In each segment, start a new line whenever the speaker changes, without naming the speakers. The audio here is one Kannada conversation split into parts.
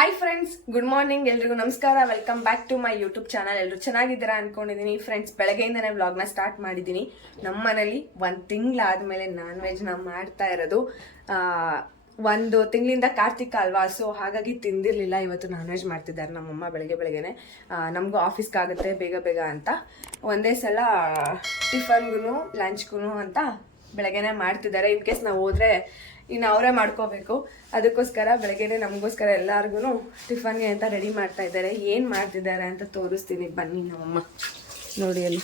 ಹಾಯ್ ಫ್ರೆಂಡ್ಸ್ ಗುಡ್ ಮಾರ್ನಿಂಗ್ ಎಲ್ರಿಗೂ ನಮಸ್ಕಾರ. Welcome back to my YouTube channel ಎಲ್ಲರೂ ಚೆನ್ನಾಗಿದ್ದೀರಾ ಅನ್ಕೊಂಡಿದ್ದೀನಿ. ಫ್ರೆಂಡ್ಸ್ ಬೆಳಗ್ಗೆಯಿಂದನೇ ವ್ಲಾಗ್ನ ಸ್ಟಾರ್ಟ್ ಮಾಡಿದ್ದೀನಿ. ನಮ್ಮ ಮನೇಲಿ ಒಂದು ತಿಂಗಳಾದ್ಮೇಲೆ ನಾನ್ ವೆಜ್ನ ಮಾಡ್ತಾ ಇರೋದು. ಒಂದು ತಿಂಗಳಿಂದ ಕಾರ್ತಿಕ ಅಲ್ವಾ? ಸೊ ಹಾಗಾಗಿ ತಿಂದಿರಲಿಲ್ಲ. ಇವತ್ತು ನಾನ್ ವೆಜ್ ಮಾಡ್ತಿದ್ದಾರೆ ನಮ್ಮಮ್ಮ ಬೆಳಗ್ಗೆ ಬೆಳಗ್ಗೆನೆ. ನಮಗೂ ಆಫೀಸ್ಗಾಗುತ್ತೆ ಬೇಗ ಬೇಗ ಅಂತ. ಒಂದೇ ಸಲ ಟಿಫನ್ಗೂ ಲಂಚ್ಗೂ ಅಂತ ಬೆಳಗ್ಗೆನೆ ಮಾಡ್ತಿದ್ದಾರೆ. ಇನ್ ಕೇಸ್ ನಾವು ಹೋದ್ರೆ ಇನ್ನು ಅವರೇ ಮಾಡ್ಕೋಬೇಕು. ಅದಕ್ಕೋಸ್ಕರ ಬೆಳಗ್ಗೆನೆ ನಮಗೋಸ್ಕರ ಎಲ್ಲಾರ್ಗು ಟಿಫನ್ಗೆ ಅಂತ ರೆಡಿ ಮಾಡ್ತಾ ಇದ್ದಾರೆ. ಏನು ಮಾಡ್ತಿದ್ದಾರೆ ಅಂತ ತೋರಿಸ್ತೀನಿ. ಬನ್ನಿ ನಮ್ಮಮ್ಮ. ನೋಡಿ ಅಲ್ಲಿ.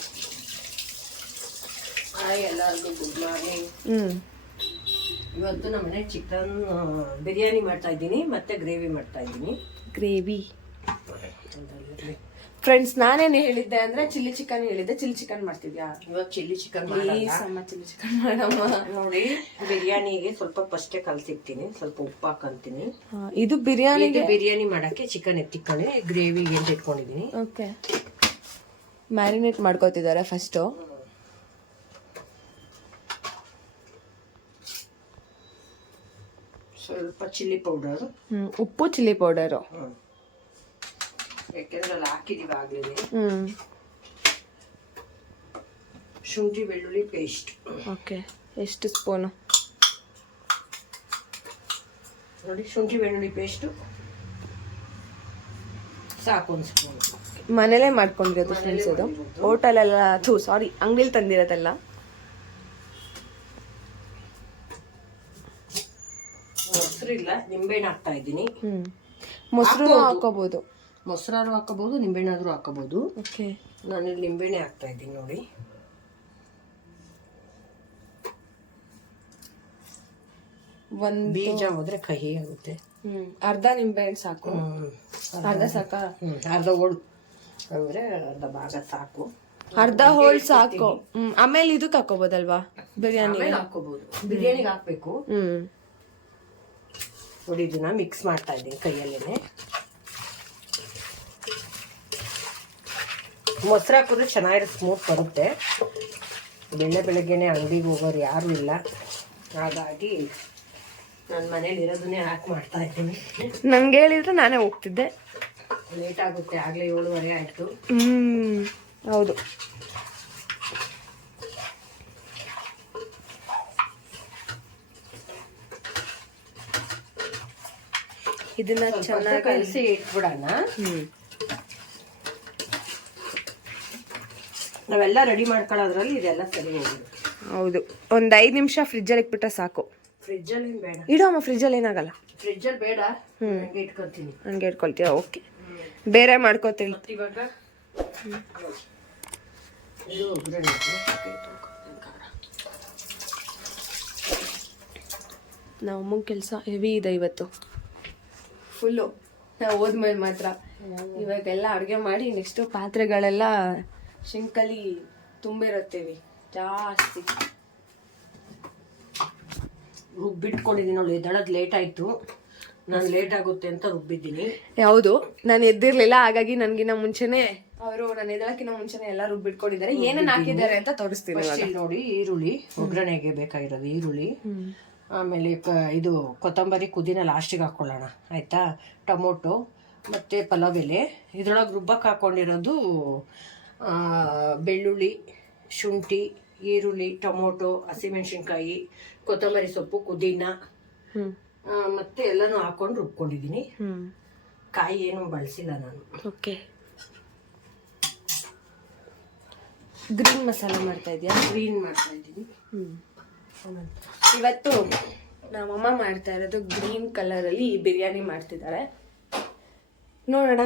ಹಾಯ್ ಎಲ್ಲರಿಗೂ ಗುಡ್ ಮಾರ್ನಿಂಗ್
ಹ್ಞೂ
ಇವತ್ತು ನಮ್ಮನೆ ಚಿಕನ್ ಬಿರಿಯಾನಿ ಮಾಡ್ತಾ ಇದ್ದೀನಿ ಮತ್ತೆ ಗ್ರೇವಿ ಮಾಡ್ತಾ ಇದ್ದೀನಿ.
ಗ್ರೇವಿ ಫ್ರೆಂಡ್ಸ್ ನಾನೇನು ಹೇಳಿದ್ದೆ ಅಂದ್ರೆ ಚಿಲ್ಲಿ ಚಿಕನ್ ಹೇಳಿದ್ದೆ. ಚಿಲ್ಲಿ ಚಿಕನ್ ಮಾಡ್ತಿದ್ಯಾ?
ಇವಾಗ ಚಿಲ್ಲಿ ಚಿಕನ್
ಪ್ಲೀಸ್ ಅಮ್ಮ ಚಿಲ್ಲಿ ಚಿಕನ್ ಮಾಡಮ್ಮ.
ನೋಡಿ ಬಿರಿಯಾನಿಗೆ ಸ್ವಲ್ಪ ಫಸ್ಟೇ ಕಲ್ಸಿರ್ತೀನಿ. ಸ್ವಲ್ಪ ಉಪ್ಪು ಹಾಕಂತೀನಿ.
ಇದು ಬಿರಿಯಾನಿ
ಬಿರಿಯಾನಿ ಮಾಡಕ್ಕೆ ಚಿಕನ್ ಎತ್ತಿಕೊಂಡು ಗ್ರೇವಿ ಏನು ಇಟ್ಕೊಂಡಿದ್ದೀನಿ
ಓಕೆ ಮ್ಯಾರಿನೇಟ್ ಮಾಡ್ಕೋತಿದ್ದಾರೆ ಫಸ್ಟು
ಸ್ವಲ್ಪ ಚಿಲ್ಲಿ ಪೌಡರ್
ಉಪ್ಪು ಚಿಲ್ಲಿ ಪೌಡರು
ಯಾಕೆಂದ್ರೆ ಹಾಕಿದೀವಿ ಆಗ್ಲೇ ಶುಂಠಿ ಬೆಳ್ಳುಳ್ಳಿ ಪೇಸ್ಟ್
ಓಕೆ ಎಷ್ಟು ಸ್ಪೂನು
ನೋಡಿ ಶುಂಠಿ ಬೆಳ್ಳುಳ್ಳಿ ಪೇಸ್ಟು ಸಾಕು ಒಂದು ಸ್ಪೂನ್
ಮನೇಲೇ ಮಾಡ್ಕೊಂಡಿರೋದು ಫ್ರೆಂಡ್ಸ್ ಇದು ಹೋಟೆಲೆಲ್ಲ ಅದು ಸಾರಿ ಅಂಗಡಿಲಿ ತಂದಿರೋದಲ್ಲ.
ಮೊಸರಿಲ್ಲ ನಿಂಬೆಹಣ್ಣು ಹಾಕ್ತಾ ಇದ್ದೀನಿ.
ಮೊಸರು ಹಾಕೋಬೋದು.
ಮೊಸರಾದ್ರು ನಿಂಬೆಹಣ್ಣು ನಿಂಬೆಹಣ್ಣಾದ್ರೂ ಹಾಕಬಹುದು.
ಓಕೆ.
ಇಲ್ಲಿ ನಿಂಬೆಹಣ್ಣೆ ಹಾಕ್ತಾ ಇದ್ದೀನಿ ನೋಡಿ.
ಒಂದು
ಬೀಜ ಹೋದ್ರೆ ಕಹಿ ಆಗುತ್ತೆ.
ಹ್ಞೂ ಅರ್ಧ ನಿಂಬೆಹಣ್ಣು ಸಾಕು. ಅರ್ಧ ಸಾಕಾ?
ಅರ್ಧ ಹೋಳು. ಅಂದ್ರೆ ಅರ್ಧ ಭಾಗ ಸಾಕು.
ಅರ್ಧ ಹೋಳ್ ಸಾಕು. ಹ್ಮ್ ಆಮೇಲೆ ಇದಕ್ಕೆ ಹಾಕೋಬೋದಲ್ವಾ? ಬಿರಿಯಾನಿ.
ಹಾಕೋಬಹುದು ಬಿರಿಯಾನಿಗೆ ಹಾಕ್ಬೇಕು.
ಹ್ಮ್.
ನೋಡಿ ಇದನ್ನ ಮಿಕ್ಸ್ ಮಾಡ್ತಾ ಇದ್ದೀನಿ ಕೈಯಲ್ಲೇನೆ. ಮೊಸರು ಹಾಕಿದ್ರೆ ಚೆನ್ನಾಗಿರೋ ಸ್ಮೂತ್ ಬರುತ್ತೆ. ಬೆಳೆ ಬೆಳಗ್ಗೆನೆ ಅಂಗಡಿಗೆ ಹೋಗೋರು ಯಾರೂ ಇಲ್ಲ. ಹಾಗಾಗಿ ನನ್ನ ಮನೇಲಿ ಇರೋದನ್ನೇ ಹಾಕಿ ಮಾಡ್ತಾ ಇದ್ದೀನಿ.
ನಂಗೆ ಹೇಳಿದ್ರೆ ನಾನೇ ಹೋಗ್ತಿದ್ದೆ.
ಲೇಟ್ ಆಗುತ್ತೆ ಆಗಲೇ ಏಳುವರೆ ಆಯಿತು.
ಹ್ಮ್ ಹೌದು. ಇದನ್ನ ಚೆನ್ನಾಗಿ
ಕಲಸಿ ಇಟ್ಬಿಡೋಣ. ನಾವೆಲ್ಲ ರೆಡಿ ಮಾಡ್ಕೊಳ್ಳೋದ್ರಲ್ಲಿ ಇದೆಲ್ಲ ಸರಿ ಹೋಗುತ್ತೆ
ಹೌದು. ಒಂದ್ ಐದ್ ನಿಮಿಷ ಫ್ರಿಜ್ಜಲ್ಲಿ ಇಟ್ಬಿಟ್ರೆ ಸಾಕು.
ಫ್ರಿಜ್ಜಲ್ಲಿ ಬೇಡ?
ಇಡೋಮ್ಮ ಫ್ರಿಜ್ಜಲ್ಲಿ ಏನಾಗಲ್ಲ.
ಫ್ರಿಜ್ಜಲ್ಲಿ ಬೇಡ. ಹಂಗೆ ಇಟ್ಕೊತೀನಿ
ಹಂಗೆ ಇಟ್ಕೊಳ್ತೀಯ? ಓಕೆ ಬೇರೆ ಮಾಡ್ಕೋತೀವಿ
ಇವಾಗ? ಇದು
ನಾವು ಅಮ್ಮನ ಕೆಲಸ ಹೆವಿ ಇದೆ ಇವತ್ತು. ಫುಲ್ಲು ನಾವು ಹೋದ್ಮೇಲೆ ಮಾತ್ರ. ಇವಾಗೆಲ್ಲ ಅಡುಗೆ ಮಾಡಿ ನೆಕ್ಸ್ಟು ಪಾತ್ರೆಗಳೆಲ್ಲ ಶಿಂಕಲ್ಲಿ ತುಂಬಿರುತ್ತೇವೆ. ಜಾಸ್ತಿ.
ರುಬ್ಬಿಟ್ಕೊಂಡಿದ್ದೀನಿ ನೋಡಿ ಎದ್ದಳದ್ ಲೇಟ್ ಆಯ್ತು. ನಾನು ಲೇಟ್ ಆಗುತ್ತೆ ಅಂತ ರುಬ್ಬಿದ್ದೀನಿ.
ಹೌದು. ನಾನು ಎದ್ದಿರ್ಲಿಲ್ಲ ಹಾಗಾಗಿ ನನಗಿನ್ನ ಮುಂಚೆನೆ ಅವರು ನಾನು ಎದ್ದಳಕ್ಕಿಂತ ಮುಂಚೆನೆ ಎಲ್ಲ ರುಬ್ಬಿಟ್ಕೊಂಡಿದ್ದಾರೆ. ಏನೇನು ಹಾಕಿದ್ದಾರೆ ಅಂತ ತೋರಿಸ್ತೀನಿ
ಇಲ್ಲಿ ನೋಡಿ ಈರುಳ್ಳಿ ಒಗ್ಗರಣೆಗೆ ಬೇಕಾಗಿರೋದು ಈರುಳ್ಳಿ. ಆಮೇಲೆ ಕ ಇದು ಕೊತ್ತಂಬರಿ ಕುದಿನ ಲಾಸ್ಟಿಗೆ ಹಾಕ್ಕೊಳ್ಳೋಣ ಆಯ್ತಾ? ಟೊಮೊಟೊ ಮತ್ತು ಪಲಾವ್ ಎಲೆ. ಇದ್ರೊಳಗೆ ರುಬ್ಬಕ್ಕೆ ಹಾಕ್ಕೊಂಡಿರೋದು ಆ, ಬೆಳ್ಳುಳ್ಳಿ ಶುಂಠಿ ಈರುಳ್ಳಿ ಟೊಮೊಟೊ ಹಸಿಮೆಣಸಿನ್ಕಾಯಿ ಕೊತ್ತಂಬರಿ ಸೊಪ್ಪು ಪುದೀನ ಮತ್ತೆ ಎಲ್ಲನೂ ಹಾಕೊಂಡು ರುಬ್ಕೊಂಡಿದ್ದೀನಿ ಕಾಯಿ ಏನು ಬಳಸಿಲ್ಲ ನಾನು.
ಓಕೆ. ಗ್ರೀನ್ ಮಸಾಲ ಮಾಡ್ತಾ ಇದೆಯಾ?
ಗ್ರೀನ್ ಮಾಡ್ತಾ ಇದ್ದೀನಿ
ಇವತ್ತು ನಮ್ಮಮ್ಮ ಮಾಡ್ತಾ ಇರೋದು ಗ್ರೀನ್ ಕಲರಲ್ಲಿ ಬಿರಿಯಾನಿ ಮಾಡ್ತಿದ್ದಾರೆ. ನೋಡೋಣ.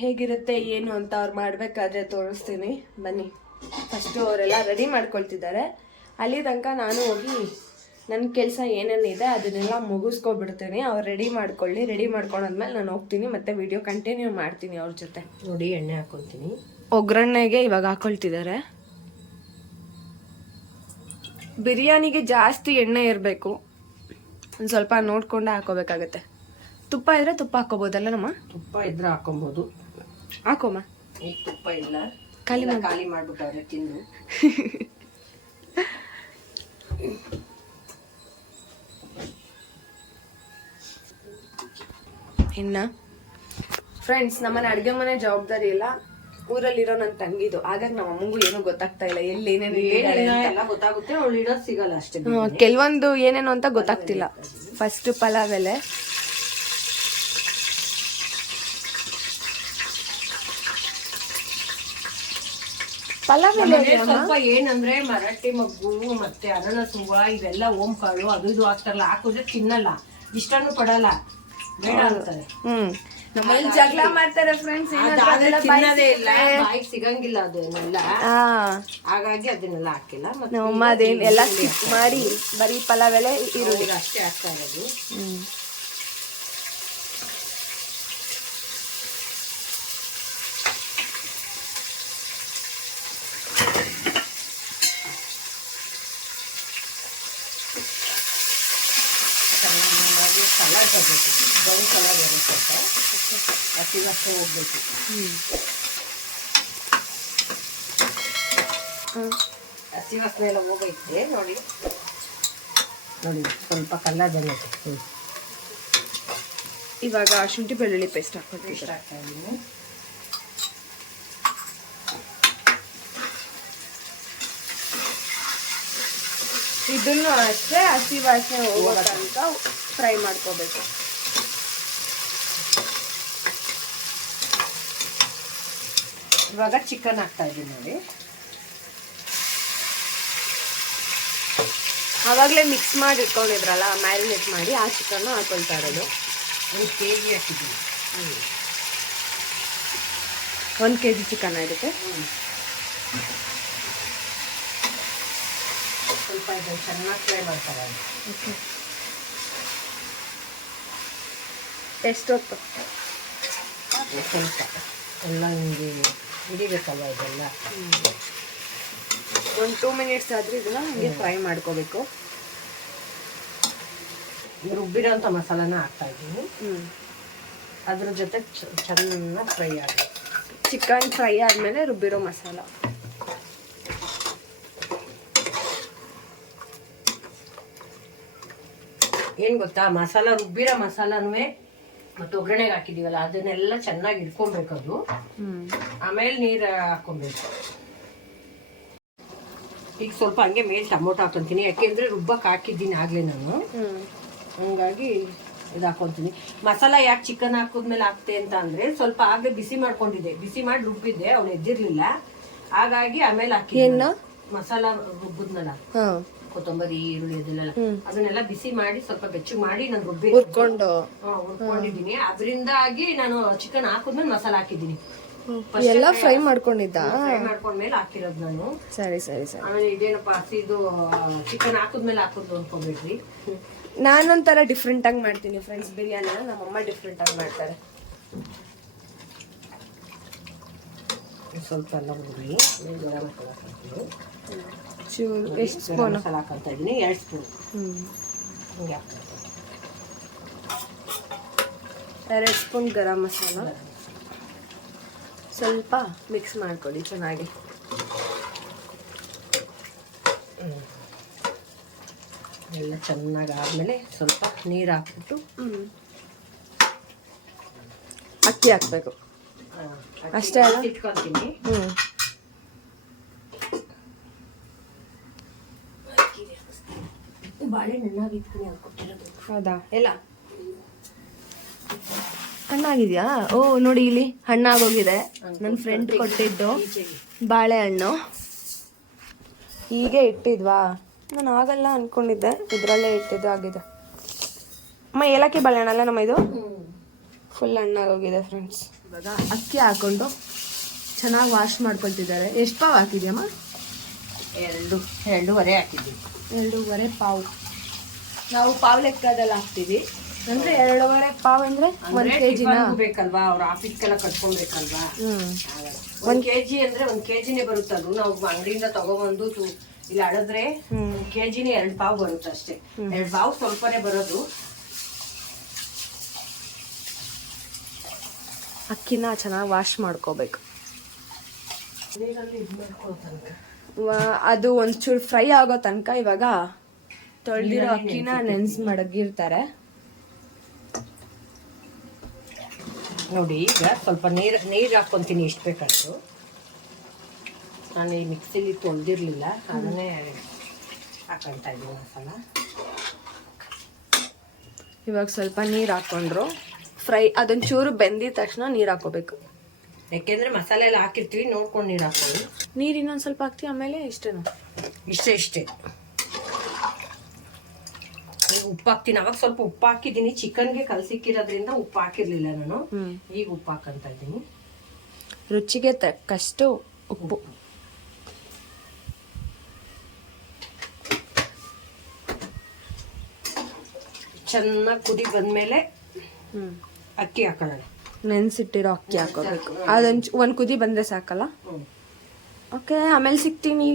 ಹೇಗಿರುತ್ತೆ ಏನು ಅಂತ ಅವ್ರು ಮಾಡಬೇಕಾದ್ರೆ ತೋರಿಸ್ತೀನಿ. ಬನ್ನಿ. ಫಸ್ಟು ಅವರೆಲ್ಲ ರೆಡಿ ಮಾಡ್ಕೊಳ್ತಿದ್ದಾರೆ. ಅಲ್ಲಿ ತನಕ ನಾನು ಹೋಗಿ ನನ್ನ ಕೆಲಸ ಏನೇನಿದೆ ಅದನ್ನೆಲ್ಲ ಮುಗಿಸ್ಕೊಬಿಡ್ತೀನಿ. ಅವ್ರು ರೆಡಿ ಮಾಡ್ಕೊಳ್ಳಿ. ರೆಡಿ ಮಾಡ್ಕೊಂಡಾದ್ಮೇಲೆ ನಾನು ಹೋಗ್ತೀನಿ. ಮತ್ತೆ ವಿಡಿಯೋ ಕಂಟಿನ್ಯೂ ಮಾಡ್ತೀನಿ ಅವ್ರ ಜೊತೆ.
ನೋಡಿ ಎಣ್ಣೆ ಹಾಕ್ಕೊಳ್ತೀನಿ
ಒಗ್ಗರಣೆಗೆ ಇವಾಗ ಹಾಕೊಳ್ತಿದ್ದಾರೆ. ಬಿರಿಯಾನಿಗೆ ಜಾಸ್ತಿ ಎಣ್ಣೆ ಇರಬೇಕು. ಒಂದು ಸ್ವಲ್ಪ ನೋಡ್ಕೊಂಡೆ ಹಾಕೋಬೇಕಾಗತ್ತೆ. ತುಪ್ಪ ಇದ್ರೆ ತುಪ್ಪ ಹಾಕೋಬೋದಲ್ಲ ನಮ್ಮ?
ತುಪ್ಪ ಇದ್ರೆ ಹಾಕೊಬೋದು.
ಹಾಕೋಮ್ಮ.
ಈಗ ತುಪ್ಪ ಇಲ್ಲ.
ಖಾಲಿ
ಖಾಲಿ ಮಾಡ್ಬಿಟ್ಟವ್ರೆ ತಿಂದು.
ಇನ್ನ? ಫ್ರೆಂಡ್ಸ್ ನಮ್ಮನೆ ಅಡುಗೆ ಮನೆ ಜವಾಬ್ದಾರಿ ಇಲ್ಲ ಊರಲ್ಲಿರೋ ನನ್ನ ತಂಗಿದು. ಹಾಗಾಗಿ ನಮ್ಮ ಅಮ್ಮಂಗೂ ಏನು ಗೊತ್ತಾಗ್ತಾ ಇಲ್ಲ ಎಲ್ಲಿ ಏನೇನು
ಎಲ್ಲ ಗೊತ್ತಾಗುತ್ತೆ. ಅವಳು ಇಡೋದು ಸಿಗಲ್ಲ ಅಷ್ಟೇ.
ಕೆಲವೊಂದು ಏನೇನು ಅಂತ ಗೊತ್ತಾಗ್ತಿಲ್ಲ. ಫಸ್ಟ್ ಪಲಾವ್ ಎಲೆ ಪಲಾವ್ ಎಲೆ
ಮನೇಲಿ ಸ್ವಲ್ಪ ಏನಂದ್ರೆ ಮರಾಠಿ ಮಗ್ಗು ಮತ್ತೆ ಅರಳ ಇದೆಲ್ಲ ಓಂ ಓಂಕಾಳು ಅದು ಇದು ಹಾಕ್ತಾರಲ್ಲ ಹಾಕಿದ್ರೆ ತಿನ್ನಲ್ಲ ಇಷ್ಟನ್ನು ಪಡಲ್ಲ. ಬೇಡ ಅಂತಾರೆ.
ಹ್ಮ್. ನಮ್ಮಲ್ಲಿ ಜಗಳ ಮಾಡ್ತಾರೆ ಫ್ರೆಂಡ್ಸ್
ಅದಾದ್ರೆ ತಿನ್ನದೇ ಇಲ್ಲ. ಬಾಯಿಗೆ ಸಿಗಂಗಿಲ್ಲ ಅದನ್ನೆಲ್ಲ.
ಹಾ.
ಹಾಗಾಗಿ ಅದನ್ನೆಲ್ಲ ಹಾಕಿಲ್ಲ. ಮತ್ತೆ
ನಮ್ಮಮ್ಮ ಅದೇನ್ ಎಲ್ಲ ಸ್ಕಿಪ್ ಮಾಡಿ ಬರೀ ಪಲಾವ್ ಎಲೆ ಈರುಳ್ಳಿ.
ಈಗ ಅಷ್ಟೇ ಹಾಕ್ತಾ ಇರೋದು.
ಹ್ಮ್
ಚೆನ್ನಾಗಿ ಕಲರ್ ಬರಬೇಕು ಬ್ರೌನ್ ಕಲರ್ ಬರುತ್ತೆ ಸ್ವಲ್ಪ ಹಸಿಗಷ್ಟೇ ಹೋಗ್ಬೇಕು ಹಸಿ ವಾಸನೆ ಎಲ್ಲ ಹೋಗೈತೆ ನೋಡಿ ನೋಡಿ ಸ್ವಲ್ಪ ಬಂದೈತೆ ಹ್ಞೂ
ಇವಾಗ ಶುಂಠಿ ಬೆಳ್ಳುಳ್ಳಿ ಪೇಸ್ಟ್
ಇಷ್ಟ ಆಗ್ತಾ ಇದ್ದೀನಿ
ಇದನ್ನು ಅಷ್ಟೇ ಹಸಿ ವಾಸನೆ ಹೋಗೋ ಫ್ರೈ ಮಾಡ್ಕೋಬೇಕು
ಇವಾಗ ಚಿಕನ್ ಹಾಕ್ತಾ ಇದ್ದೀನಿ ನೋಡಿ.
ಆವಾಗಲೇ ಮಿಕ್ಸ್ ಮಾಡಿ ಇಟ್ಕೊಂಡಿದ್ರಲ್ಲ ಮ್ಯಾರಿನೇಟ್ ಮಾಡಿ ಆ ಚಿಕನ್ ಹಾಕೊಳ್ತಾ ಇರೋದು.
ಒಂದು ಕೆ ಜಿ ಹಾಕಿದ್ದೀನಿ ಹ್ಞೂ
ಒಂದು ಕೆ ಜಿ ಚಿಕನ್ ಇದಕ್ಕೆ
ಸ್ವಲ್ಪ ಇದನ್ನು ಚೆನ್ನಾಗಿ ಫ್ರೈ ಮಾಡ್ತಾರೆ
ಎಷ್ಟೊತ್ತು?
ಸ್ವಲ್ಪ. ಎಲ್ಲ ಹಿಂಗೆ ಹಿಡಿಬೇಕಲ್ವ ಇದೆಲ್ಲ?
ಒಂದು ಟೂ ಮಿನಿಟ್ಸ್ ಆದರೆ ಇದನ್ನ ಹಂಗೆ ಫ್ರೈ ಮಾಡ್ಕೋಬೇಕು.
ರುಬ್ಬಿರೋಂಥ ಮಸಾಲಾನ ಹಾಕ್ತಾ ಇದ್ದೀನಿ. ಅದ್ರ ಜೊತೆ ಚೆನ್ನಾಗಿ ಫ್ರೈ ಆಗಿ
ಚಿಕನ್ ಫ್ರೈ ಆದಮೇಲೆ ರುಬ್ಬಿರೋ ಮಸಾಲ.
ಏನು ಗೊತ್ತಾ? ಮಸಾಲ ರುಬ್ಬಿರೋ ಮಸಾಲಾನು ಮತ್ತು ಒಗ್ಗರಣೆಗೆ ಹಾಕಿದೀವಲ್ಲ ಅದನ್ನೆಲ್ಲ ಚೆನ್ನಾಗಿ ಇಟ್ಕೊಬೇಕು ಅದು. ಆಮೇಲೆ ನೀರು ಹಾಕೊಬೇಕು ಈಗ ಸ್ವಲ್ಪ ಹಂಗೆ ಮೇಲೆ ಟೊಮೊಟೊ ಹಾಕೊಂತೀನಿ ಯಾಕೆಂದ್ರೆ ರುಬ್ಬಕ್ಕೆ ಹಾಕಿದ್ದೀನಿ ಆಗಲೇ ನಾನು. ಹಂಗಾಗಿ ಇದು ಹಾಕೊತೀನಿ. ಮಸಾಲ ಯಾಕೆ ಚಿಕನ್ ಹಾಕಿದ್ಮೇಲೆ ಹಾಕ್ತೆ ಅಂತ ಅಂದರೆ ಸ್ವಲ್ಪ ಆಗಲೇ ಬಿಸಿ ಮಾಡ್ಕೊಂಡಿದ್ದೆ. ಬಿಸಿ ಮಾಡಿ ರುಬ್ಬಿದ್ದೆ ಅವ್ನು ಎದ್ದಿರ್ಲಿಲ್ಲ. ಹಾಗಾಗಿ ಆಮೇಲೆ ಹಾಕಿ ಮಸಾಲ ರುಬ್ಬಿದ್ನಲ್ಲ.
ಹಾಂ.
ಕೊತ್ತಂಬರಿ ಈರುಳ್ಳಿ ಅದನ್ನೆಲ್ಲ ಅದನ್ನೆಲ್ಲ ಬಿಸಿ ಮಾಡಿ ಸ್ವಲ್ಪ ಬೆಚ್ಚು ಮಾಡಿ ನಾನು ರುಬ್ಬಿ
ಹುರ್ಕೊಂಡು.
ಹುರ್ಕೊಂಡಿದ್ದೀನಿ ಅದರಿಂದಾಗಿ ನಾನು ಚಿಕನ್ ಹಾಕಿದ್ಮೇಲೆ ಮಸಾಲ ಹಾಕಿದ್ದೀನಿ
ಎಲ್ಲ ಫ್ರೈ ಮಾಡ್ಕೊಂಡಿದ್ದ?
ಫ್ರೈ ಮಾಡ್ಕೊಂಡ್ಮೇಲೆ ಹಾಕಿರೋದು ನಾನು.
ಸರಿ ಸರಿ ಸರಿ.
ಆಮೇಲೆ ಇದೇನಪ್ಪ ಹಸಿದು ಚಿಕನ್ ಹಾಕಿದ್ಮೇಲೆ ಹಾಕೋದು ಅನ್ಕೋಬೇಡ್ರಿ
ನಾನೊಂಥರ ಡಿಫ್ರೆಂಟ್ ಆಗಿ ಮಾಡ್ತೀನಿ ಫ್ರೆಂಡ್ಸ್ ಬಿರಿಯಾನಿನ ನಮ್ಮಮ್ಮ ಡಿಫ್ರೆಂಟ್ ಆಗಿ ಮಾಡ್ತಾರೆ.
ಸ್ವಲ್ಪ ಎಲ್ಲ ಹುಡುಗಿ ಗರಂ ಮಸಾಲ ಹಾಕ್ತೀನಿ
ಚೂರು ಎಷ್ಟು ಸ್ಪೂನ್?
ಮಸಾಲ ಹಾಕೊಂತ ಇದ್ದೀನಿ ಎರಡು ಸ್ಪೂನ್.
ಹ್ಞೂ
ಹಿಂಗೆ
ಎರಡು ಸ್ಪೂನ್ ಗರಂ ಮಸಾಲ. ಸ್ವಲ್ಪ ಮಿಕ್ಸ್ ಮಾಡ್ಕೊಳ್ಳಿ ಚೆನ್ನಾಗಿ.
ಎಲ್ಲ ಚೆನ್ನಾಗಿ ಆದಮೇಲೆ ಸ್ವಲ್ಪ ನೀರು ಹಾಕ್ಬಿಟ್ಟು
ಹ್ಞೂ ಅಕ್ಕಿ ಹಾಕ್ಬೇಕು. ಅಷ್ಟೇ ಅಲ್ಲ?
ಇಟ್ಕೊತೀನಿ
ಹ್ಞೂ ಹೌದಾ? ಎಲ್ಲ. ಹಣ್ಣಾಗಿದ್ಯಾ? ಓ ನೋಡಿ ಇಲ್ಲಿ ಹಣ್ಣಾಗೋಗಿದೆ ನನ್ನ ಫ್ರೆಂಡ್ ಕೊಟ್ಟಿದ್ದು ಬಾಳೆಹಣ್ಣು. ಹೀಗೆ ಇಟ್ಟಿದ್ವಾ? ನಾನು ಆಗಲ್ಲ ಅನ್ಕೊಂಡಿದ್ದೆ. ಇದರಲ್ಲೇ ಇಟ್ಟಿದ್ದು ಆಗಿದೆ. ಅಮ್ಮ ಏಲಕ್ಕಿ ಬಾಳೆಹಣ್ಣಲ್ಲ ನಮ್ಮ ಇದು? ಫುಲ್ ಹಣ್ಣಾಗೋಗಿದೆ ಫ್ರೆಂಡ್ಸ್ ಇವಾಗ ಅಕ್ಕಿ ಹಾಕೊಂಡು ಚೆನ್ನಾಗಿ ವಾಶ್ ಮಾಡ್ಕೊಳ್ತಿದ್ದಾರೆ. ಎಷ್ಟು ಪಾವ್ ಹಾಕಿದ್ಯಮ್ಮ?
ಎರಡು ಎರಡೂವರೆ ಹಾಕಿದ್ದೀನಿ
ಎರಡೂವರೆ ಪಾವು. ನಾವು ಪಾವ್ ಲೆಕ್ಕದಲ್ಲಿ ಹಾಕ್ತೀವಿ. ಅಂದ್ರೆ ಎರಡೂವರೆ ಪಾವ್ ಅಂದ್ರೆ ಒಂದ್
ಕೆಜಿ ಬೇಕಲ್ವಾ? ಅವ್ರ ಆಫೀಸ್ಗೆಲ್ಲ ಕಟ್ಕೊಳ್ಬೇಕಲ್ವಾ ಒಂದ್ ಕೆಜಿ ಅಂದ್ರೆ ಒಂದ್ ಕೆಜಿನೇ ಬರುತ್ತೆ ಅದು. ನಾವು ಅಂಗಡಿಯಿಂದ ತಗೊಬಂದು ಇಲ್ಲಿ ಅಳದ್ರೆ
ಕೆ
ಕೆಜಿನೇ ಎರಡ್ ಪಾವ್ ಬರುತ್ತೆ ಅಷ್ಟೇ. ಎರಡ್ ಪಾವ್ ಸ್ವಲ್ಪನೇ ಬರೋದು.
ಅಕ್ಕಿನ ಚೆನ್ನಾಗಿ ವಾಶ್ ಮಾಡ್ಕೋಬೇಕು. ಅದು ಒಂಚೂರು ಫ್ರೈ ಆಗೋ ತನಕ ಇವಾಗ ತೊಳೆದಿರೋ ಅಕ್ಕಿನ ನೆನ್ಸ್ ಮಡಗಿರ್ತಾರೆ.
ನೋಡಿ ಈಗ ಸ್ವಲ್ಪ ನೀರು ನೀರು ಹಾಕ್ಕೊಂತೀನಿ ಎಷ್ಟು ಬೇಕಷ್ಟು ನಾನು ಈ ಮಿಕ್ಸಿಲಿ ತೊಳೆದಿರಲಿಲ್ಲ ಅದನ್ನೇ ಹಾಕೊಳ್ತಾ ಇದ್ದೀನಿ ಮಸಾಲ.
ಇವಾಗ ಸ್ವಲ್ಪ ನೀರು ಹಾಕೊಂಡ್ರು. ಫ್ರೈ ಅದೊಂಚೂರು ಬೆಂದಿದ ತಕ್ಷಣ ನೀರು ಹಾಕೋಬೇಕು.
ಯಾಕೆಂದ್ರೆ ಮಸಾಲೆ ಎಲ್ಲ ಹಾಕಿರ್ತೀವಿ ನೋಡ್ಕೊಂಡು ನೀರು ಹಾಕೊಳ್ಳಿ.
ನೀರು ಇನ್ನೊಂದು ಸ್ವಲ್ಪ ಹಾಕ್ತೀವಿ ಆಮೇಲೆ ಇಷ್ಟೇನು?
ಇಷ್ಟೇ ಇಷ್ಟೇ. ಈಗ ಉಪ್ಪು ಹಾಕ್ತೀನಿ. ಅವಾಗ ಸ್ವಲ್ಪ ಉಪ್ಪು ಹಾಕಿದ್ದೀನಿ. ಚಿಕನ್ಗೆ ಕಲಸಿಕ್ಕಿರೋದ್ರಿಂದ ಉಪ್ಪು ಹಾಕಿರ್ಲಿಲ್ಲ ನಾನು. ಈಗ ಉಪ್ಪು ಹಾಕಂತ ಇದ್ದೀನಿ.
ರುಚಿಗೆ ತಕ್ಕಷ್ಟು ಉಪ್ಪು.
ಚೆನ್ನಾಗಿ ಕುದಿ ಬಂದ್ಮೇಲೆ
ಹ್ಞೂ
ಅಕ್ಕಿ ಹಾಕೊಳ್ಳೋಣ.
ನೆನ್ಸಿಟ್ಟಿರೋ ಅಕ್ಕಿ ಹಾಕೋಬೇಕು. ಅದೊಂಚು ಒಂದು ಕುದಿ ಬಂದರೆ ಸಾಕಲ್ಲ? ಓಕೆ ಆಮೇಲೆ ಸಿಗ್ತೀನಿ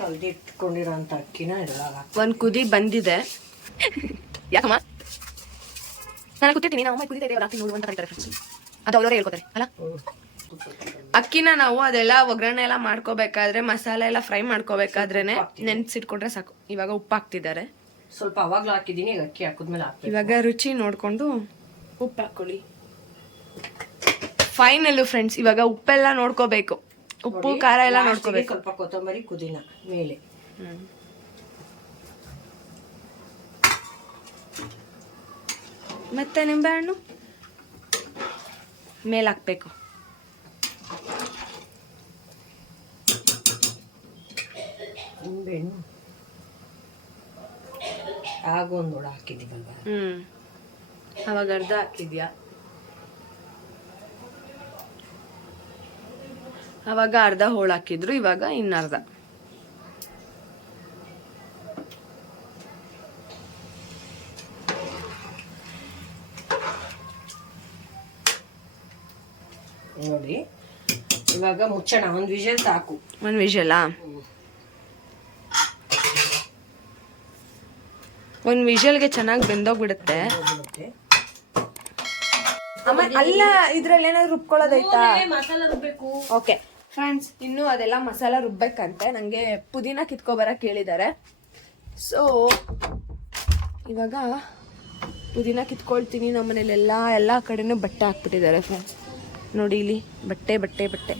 ತೊಳೆದಿಟ್ಕೊಂಡಿರೋಂಥ ಅಕ್ಕಿನ ಹಾಕಿ
ಒಂದು ಕುದಿ ಬಂದಿದೆ. ಯಾಕಮ್ಮ? ನಾನು ಕೂತಿರ್ತೀನಿ ನಾವು ಕುದಿತಾ ಇದೆ ರಾತ್ರಿ ನೋಡು ಅಂತ ಕರೀತಾರೆ ಫ್ರೆಂಡ್ಸ್ ಅದು ಅವರವರೇ ಹೇಳ್ಕೊತಾರೆ ಅಲ್ಲ? ಅಕ್ಕಿನ ನಾವು ಅದೆಲ್ಲ ಒಗ್ಗರಣೆ ಎಲ್ಲ ಮಾಡ್ಕೋಬೇಕಾದ್ರೆ ಮಸಾಲೆ ಎಲ್ಲ ಫ್ರೈ ಮಾಡ್ಕೋಬೇಕಾದ್ರೇನೆ ನೆನ್ಸಿಟ್ಕೊಂಡ್ರೆ ಸಾಕು. ಇವಾಗ ಉಪ್ಪು ಹಾಕ್ತಿದ್ದಾರೆ
ಸ್ವಲ್ಪ ಅವಾಗಲೂ ಹಾಕಿದ್ದೀನಿ ಈಗ ಅಕ್ಕಿ ಹಾಕಿದ್ಮೇಲೆ ಹಾಕಿ
ಇವಾಗ ರುಚಿ ನೋಡ್ಕೊಂಡು ಉಪ್ಪು ಹಾಕೊಳ್ಳಿ. ಫೈನಲ್ಲು ಫ್ರೆಂಡ್ಸ್ ಇವಾಗ ಉಪ್ಪೆಲ್ಲ ನೋಡ್ಕೋಬೇಕು. ಉಪ್ಪು ಖಾರ ಎಲ್ಲ ನೋಡ್ಕೋಬೇಕು.
ಸ್ವಲ್ಪ ಕೊತ್ತಂಬರಿ ಕುದಿನ ಮೇಲೆ.
ಮತ್ತೆ ನಿಂಬೆಹಣ್ಣು ಮೇಲೆ ಹಾಕ್ಬೇಕು.
ನಿಂಬೆಹಣ್ಣು ಒಂದು ಒಳ ಹಾಕಿದ್ದೀವಲ್ವ
ಹ್ಮ್. ಅವಾಗ ಅರ್ಧ ಹಾಕಿದ್ಯಾ? ಅವಾಗ ಅರ್ಧ ಹೋಳು ಹಾಕಿದ್ರು ಇವಾಗ ಇನ್ನರ್ಧ.
ನೋಡಿ ಇವಾಗ ಮುಚ್ಚಣ ಒಂದು ವಿಷಲ್ ಸಾಕು.
ಒಂದ್ ವಿಷಲ? ಒಂದ್ ವಿಷಲ್ಗೆ ಚೆನ್ನಾಗಿ ಬೆಂದೋಗ್ಬಿಡುತ್ತೆ. ಅಲ್ಲ ಇದ್ರಲ್ಲಿ ಏನಾದ್ರು ರುಬ್ಕೊಳ್ಳೋದೈತಾ ಓಕೆ ಫ್ರೆಂಡ್ಸ್ ಇನ್ನು ಅದೆಲ್ಲ ಮಸಾಲ ರುಬ್ಬೇಕಂತೆ. ನನಗೆ ಪುದೀನ ಕಿತ್ಕೊಬರಕ್ಕೆ ಕೇಳಿದ್ದಾರೆ ಸೊ ಇವಾಗ ಪುದೀನ ಕಿತ್ಕೊಳ್ತೀನಿ. ನಮ್ಮ ಮನೇಲೆಲ್ಲ ಎಲ್ಲ ಕಡೆನೂ ಬಟ್ಟೆ ಹಾಕ್ಬಿಟ್ಟಿದ್ದಾರೆ ಫ್ರೆಂಡ್ಸ್ ನೋಡಿ ಇಲ್ಲಿ ಬಟ್ಟೆ ಬಟ್ಟೆ ಬಟ್ಟೆ.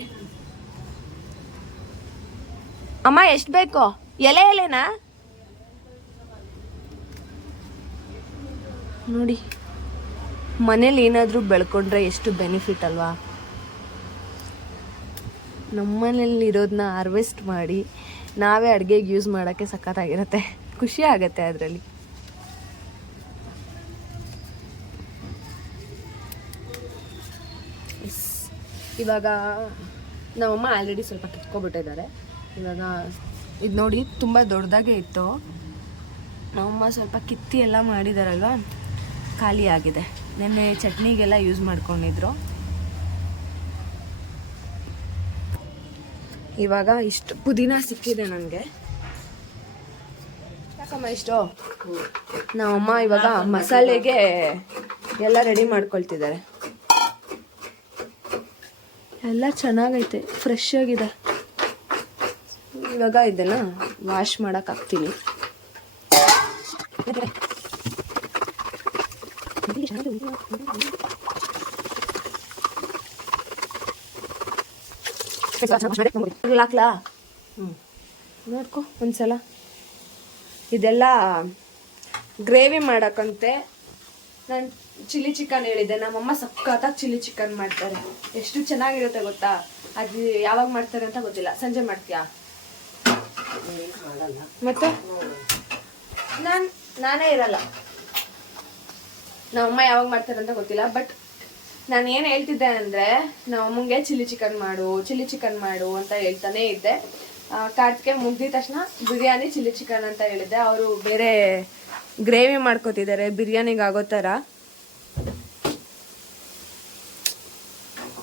ಅಮ್ಮ ಎಷ್ಟು ಬೇಕು? ಎಲೆ ಎಲೆನಾ? ನೋಡಿ. ಮನೇಲಿ ಏನಾದರೂ ಬೆಳ್ಕೊಂಡ್ರೆ ಎಷ್ಟು ಬೆನಿಫಿಟ್ ಅಲ್ವಾ? ನಮ್ಮನೇಲಿ ಇರೋದನ್ನ ಹಾರ್ವೆಸ್ಟ್ ಮಾಡಿ ನಾವೇ ಅಡುಗೆಗೆ ಯೂಸ್ ಮಾಡೋಕ್ಕೆ ಸಖತ್ತಾಗಿರುತ್ತೆ. ಖುಷಿ ಆಗುತ್ತೆ ಅದರಲ್ಲಿ. ಇವಾಗ ನಮ್ಮಮ್ಮ ಆಲ್ರೆಡಿ ಸ್ವಲ್ಪ ಕಿತ್ಕೊಬಿಟ್ಟಿದ್ದಾರೆ. ಇವಾಗ ಇದು ನೋಡಿ ತುಂಬ ದೊಡ್ಡದಾಗೆ ಇತ್ತು. ನಮ್ಮಮ್ಮ ಸ್ವಲ್ಪ ಕಿತ್ತಿ ಎಲ್ಲ ಮಾಡಿದಾರಲ್ವ? ಖಾಲಿ ನಿನ್ನೆ ಚಟ್ನಿಗೆಲ್ಲ ಯೂಸ್ ಮಾಡ್ಕೊಂಡಿದ್ರು. ಇವಾಗ ಇಷ್ಟು ಪುದೀನ ಸಿಕ್ಕಿದೆ ನನಗೆ. ಯಾಕಮ್ಮ ಇಷ್ಟು? ನಮ್ಮಮ್ಮ ಇವಾಗ ಮಸಾಲೆಗೆ ಎಲ್ಲ ರೆಡಿ ಮಾಡ್ಕೊಳ್ತಿದ್ದಾರೆ. ಎಲ್ಲ ಚೆನ್ನಾಗೈತೆ ಫ್ರೆಶ್ ಆಗಿದೆ. ಇವಾಗ ಇದನ್ನು ವಾಶ್ ಮಾಡಕ್ ಹಾಕ್ತೀನಿ. ಹಾಕ್ಲಾ
ಹ್ಞೂ
ನೋಡ್ಕೊ ಒಂದ್ಸಲ. ಇದೆಲ್ಲ ಗ್ರೇವಿ ಮಾಡಕ್ಕಂತೆ ನಾನು ಚಿಲ್ಲಿ ಚಿಕನ್ ಹೇಳಿದ್ದೆ. ನಮ್ಮಮ್ಮ ಸಖತ್ತಾಗಿ ಚಿಲ್ಲಿ ಚಿಕನ್ ಮಾಡ್ತಾರೆ. ಎಷ್ಟು ಚೆನ್ನಾಗಿರುತ್ತೆ ಗೊತ್ತಾ? ಅದು ಯಾವಾಗ ಮಾಡ್ತಾರೆ ಅಂತ ಗೊತ್ತಿಲ್ಲ. ಸಂಜೆ ಮಾಡ್ತೀಯಾ? ಮತ್ತೆ? ನಾನು ನಾನೇ ಇರಲ್ಲ. ನಮ್ಮಮ್ಮ ಯಾವಾಗ ಮಾಡ್ತಾರೆ ಅಂತ ಗೊತ್ತಿಲ್ಲ ಬಟ್ ನಾನು ಏನು ಹೇಳ್ತಿದ್ದೆ ಅಂದರೆ ನಮ್ಮಮ್ಮಂಗೆ ಚಿಲ್ಲಿ ಚಿಕನ್ ಮಾಡು, ಚಿಲ್ಲಿ ಚಿಕನ್ ಮಾಡು ಅಂತ ಹೇಳ್ತಾನೆ ಇದ್ದೆ. ಕಾರ್ತಿಕೆ ಮುಗ್ದಿದ ತಕ್ಷಣ ಬಿರಿಯಾನಿ ಚಿಲ್ಲಿ ಚಿಕನ್ ಅಂತ ಹೇಳಿದ್ದೆ. ಅವರು ಬೇರೆ ಗ್ರೇವಿ ಮಾಡ್ಕೋತಿದ್ದಾರೆ, ಬಿರಿಯಾನಿಗೆ ಆಗೋ ಥರ.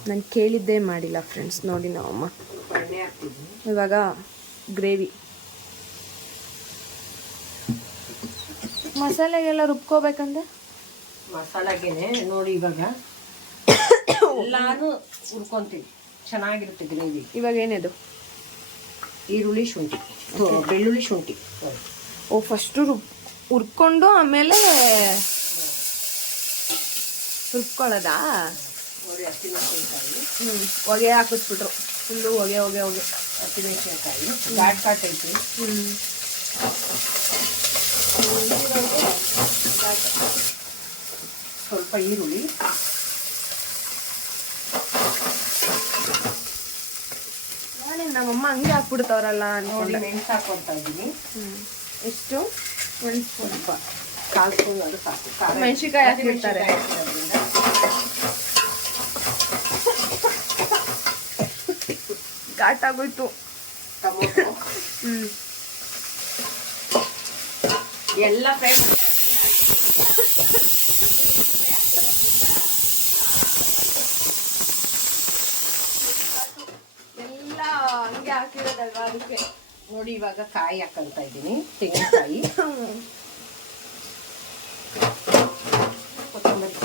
ನಾನು ಕೇಳಿದ್ದೇ ಮಾಡಿಲ್ಲ ಫ್ರೆಂಡ್ಸ್ ನೋಡಿ
ನಮ್ಮಅಮ್ಮ
ಇವಾಗ ಗ್ರೇವಿ. ಮಸಾಲೆಗೆಲ್ಲ ರುಬ್ಕೋಬೇಕಂದ್ರೆ
ಮಸಾಲಾಗೆನೆ ನೋಡಿ ಇವಾಗ. ಎಲ್ಲಾನು ಹುರ್ಕೊಂತೀವಿ. ಚೆನ್ನಾಗಿರುತ್ತೆ ಗ್ರೇವಿ.
ಇವಾಗ ಏನಿದು?
ಈರುಳ್ಳಿ ಶುಂಠಿ. ಬೆಳ್ಳುಳ್ಳಿ ಶುಂಠಿ.
ಓ ಫಸ್ಟು ರುಬ್ ಹುರ್ಕೊಂಡು ಆಮೇಲೆ ರುಬ್ಕೊಳ್ಳೋದಾ ಹ್ಮ್ ಹೊಗೆ ಹಾಕಿಸ್ಬಿಟ್ರು. ಫುಲ್ಲು ಹೊಗೆ ಹೊಗೆ ಹೊಗೆ.
ಹಸಿಮೆಣಸಿನಕಾಯಿ ಘಾಟ್ ಘಾಟ್ ಐತಿ.
ಹ್ಮ್.
ಸ್ವಲ್ಪ ಈರುಳ್ಳಿ.
ನಮ್ಮಮ್ಮ ಹಂಗೆ ಹಾಕ್ಬಿಡ್ತಾವ್ರಲ್ಲ
ನೋಡಿ ಮೆಣಸು ಹಾಕೊಳ್ತಾ ಇದ್ದೀನಿ.
ಎಷ್ಟು? ಒಂದು
ಸ್ವಲ್ಪ ಕಾಲು ಸ್ಪೂನ್ ಅದು ಸಾಕು. ಮೆಣಸಿಕಾಯಿ
ಮೆಣಸಿನ್ಕಾಯಿ ಹಾಕಿರ್ತಾರೆ. ಘಾಟ್ ಆಗೋಯ್ತು. ಹ್ಮ್.
ಎಲ್ಲ ಫ್ರೈ
ಹಂಗೆ ಹಾಕಿರೋದಲ್ವಾ ಅದಕ್ಕೆ?
ನೋಡಿ ಇವಾಗ ಕಾಯಿ ಹಾಕಂತ ಇದ್ದೀನಿ ತೆಂಗಿನಕಾಯಿ. ಕೊತ್ತಂಬರಿ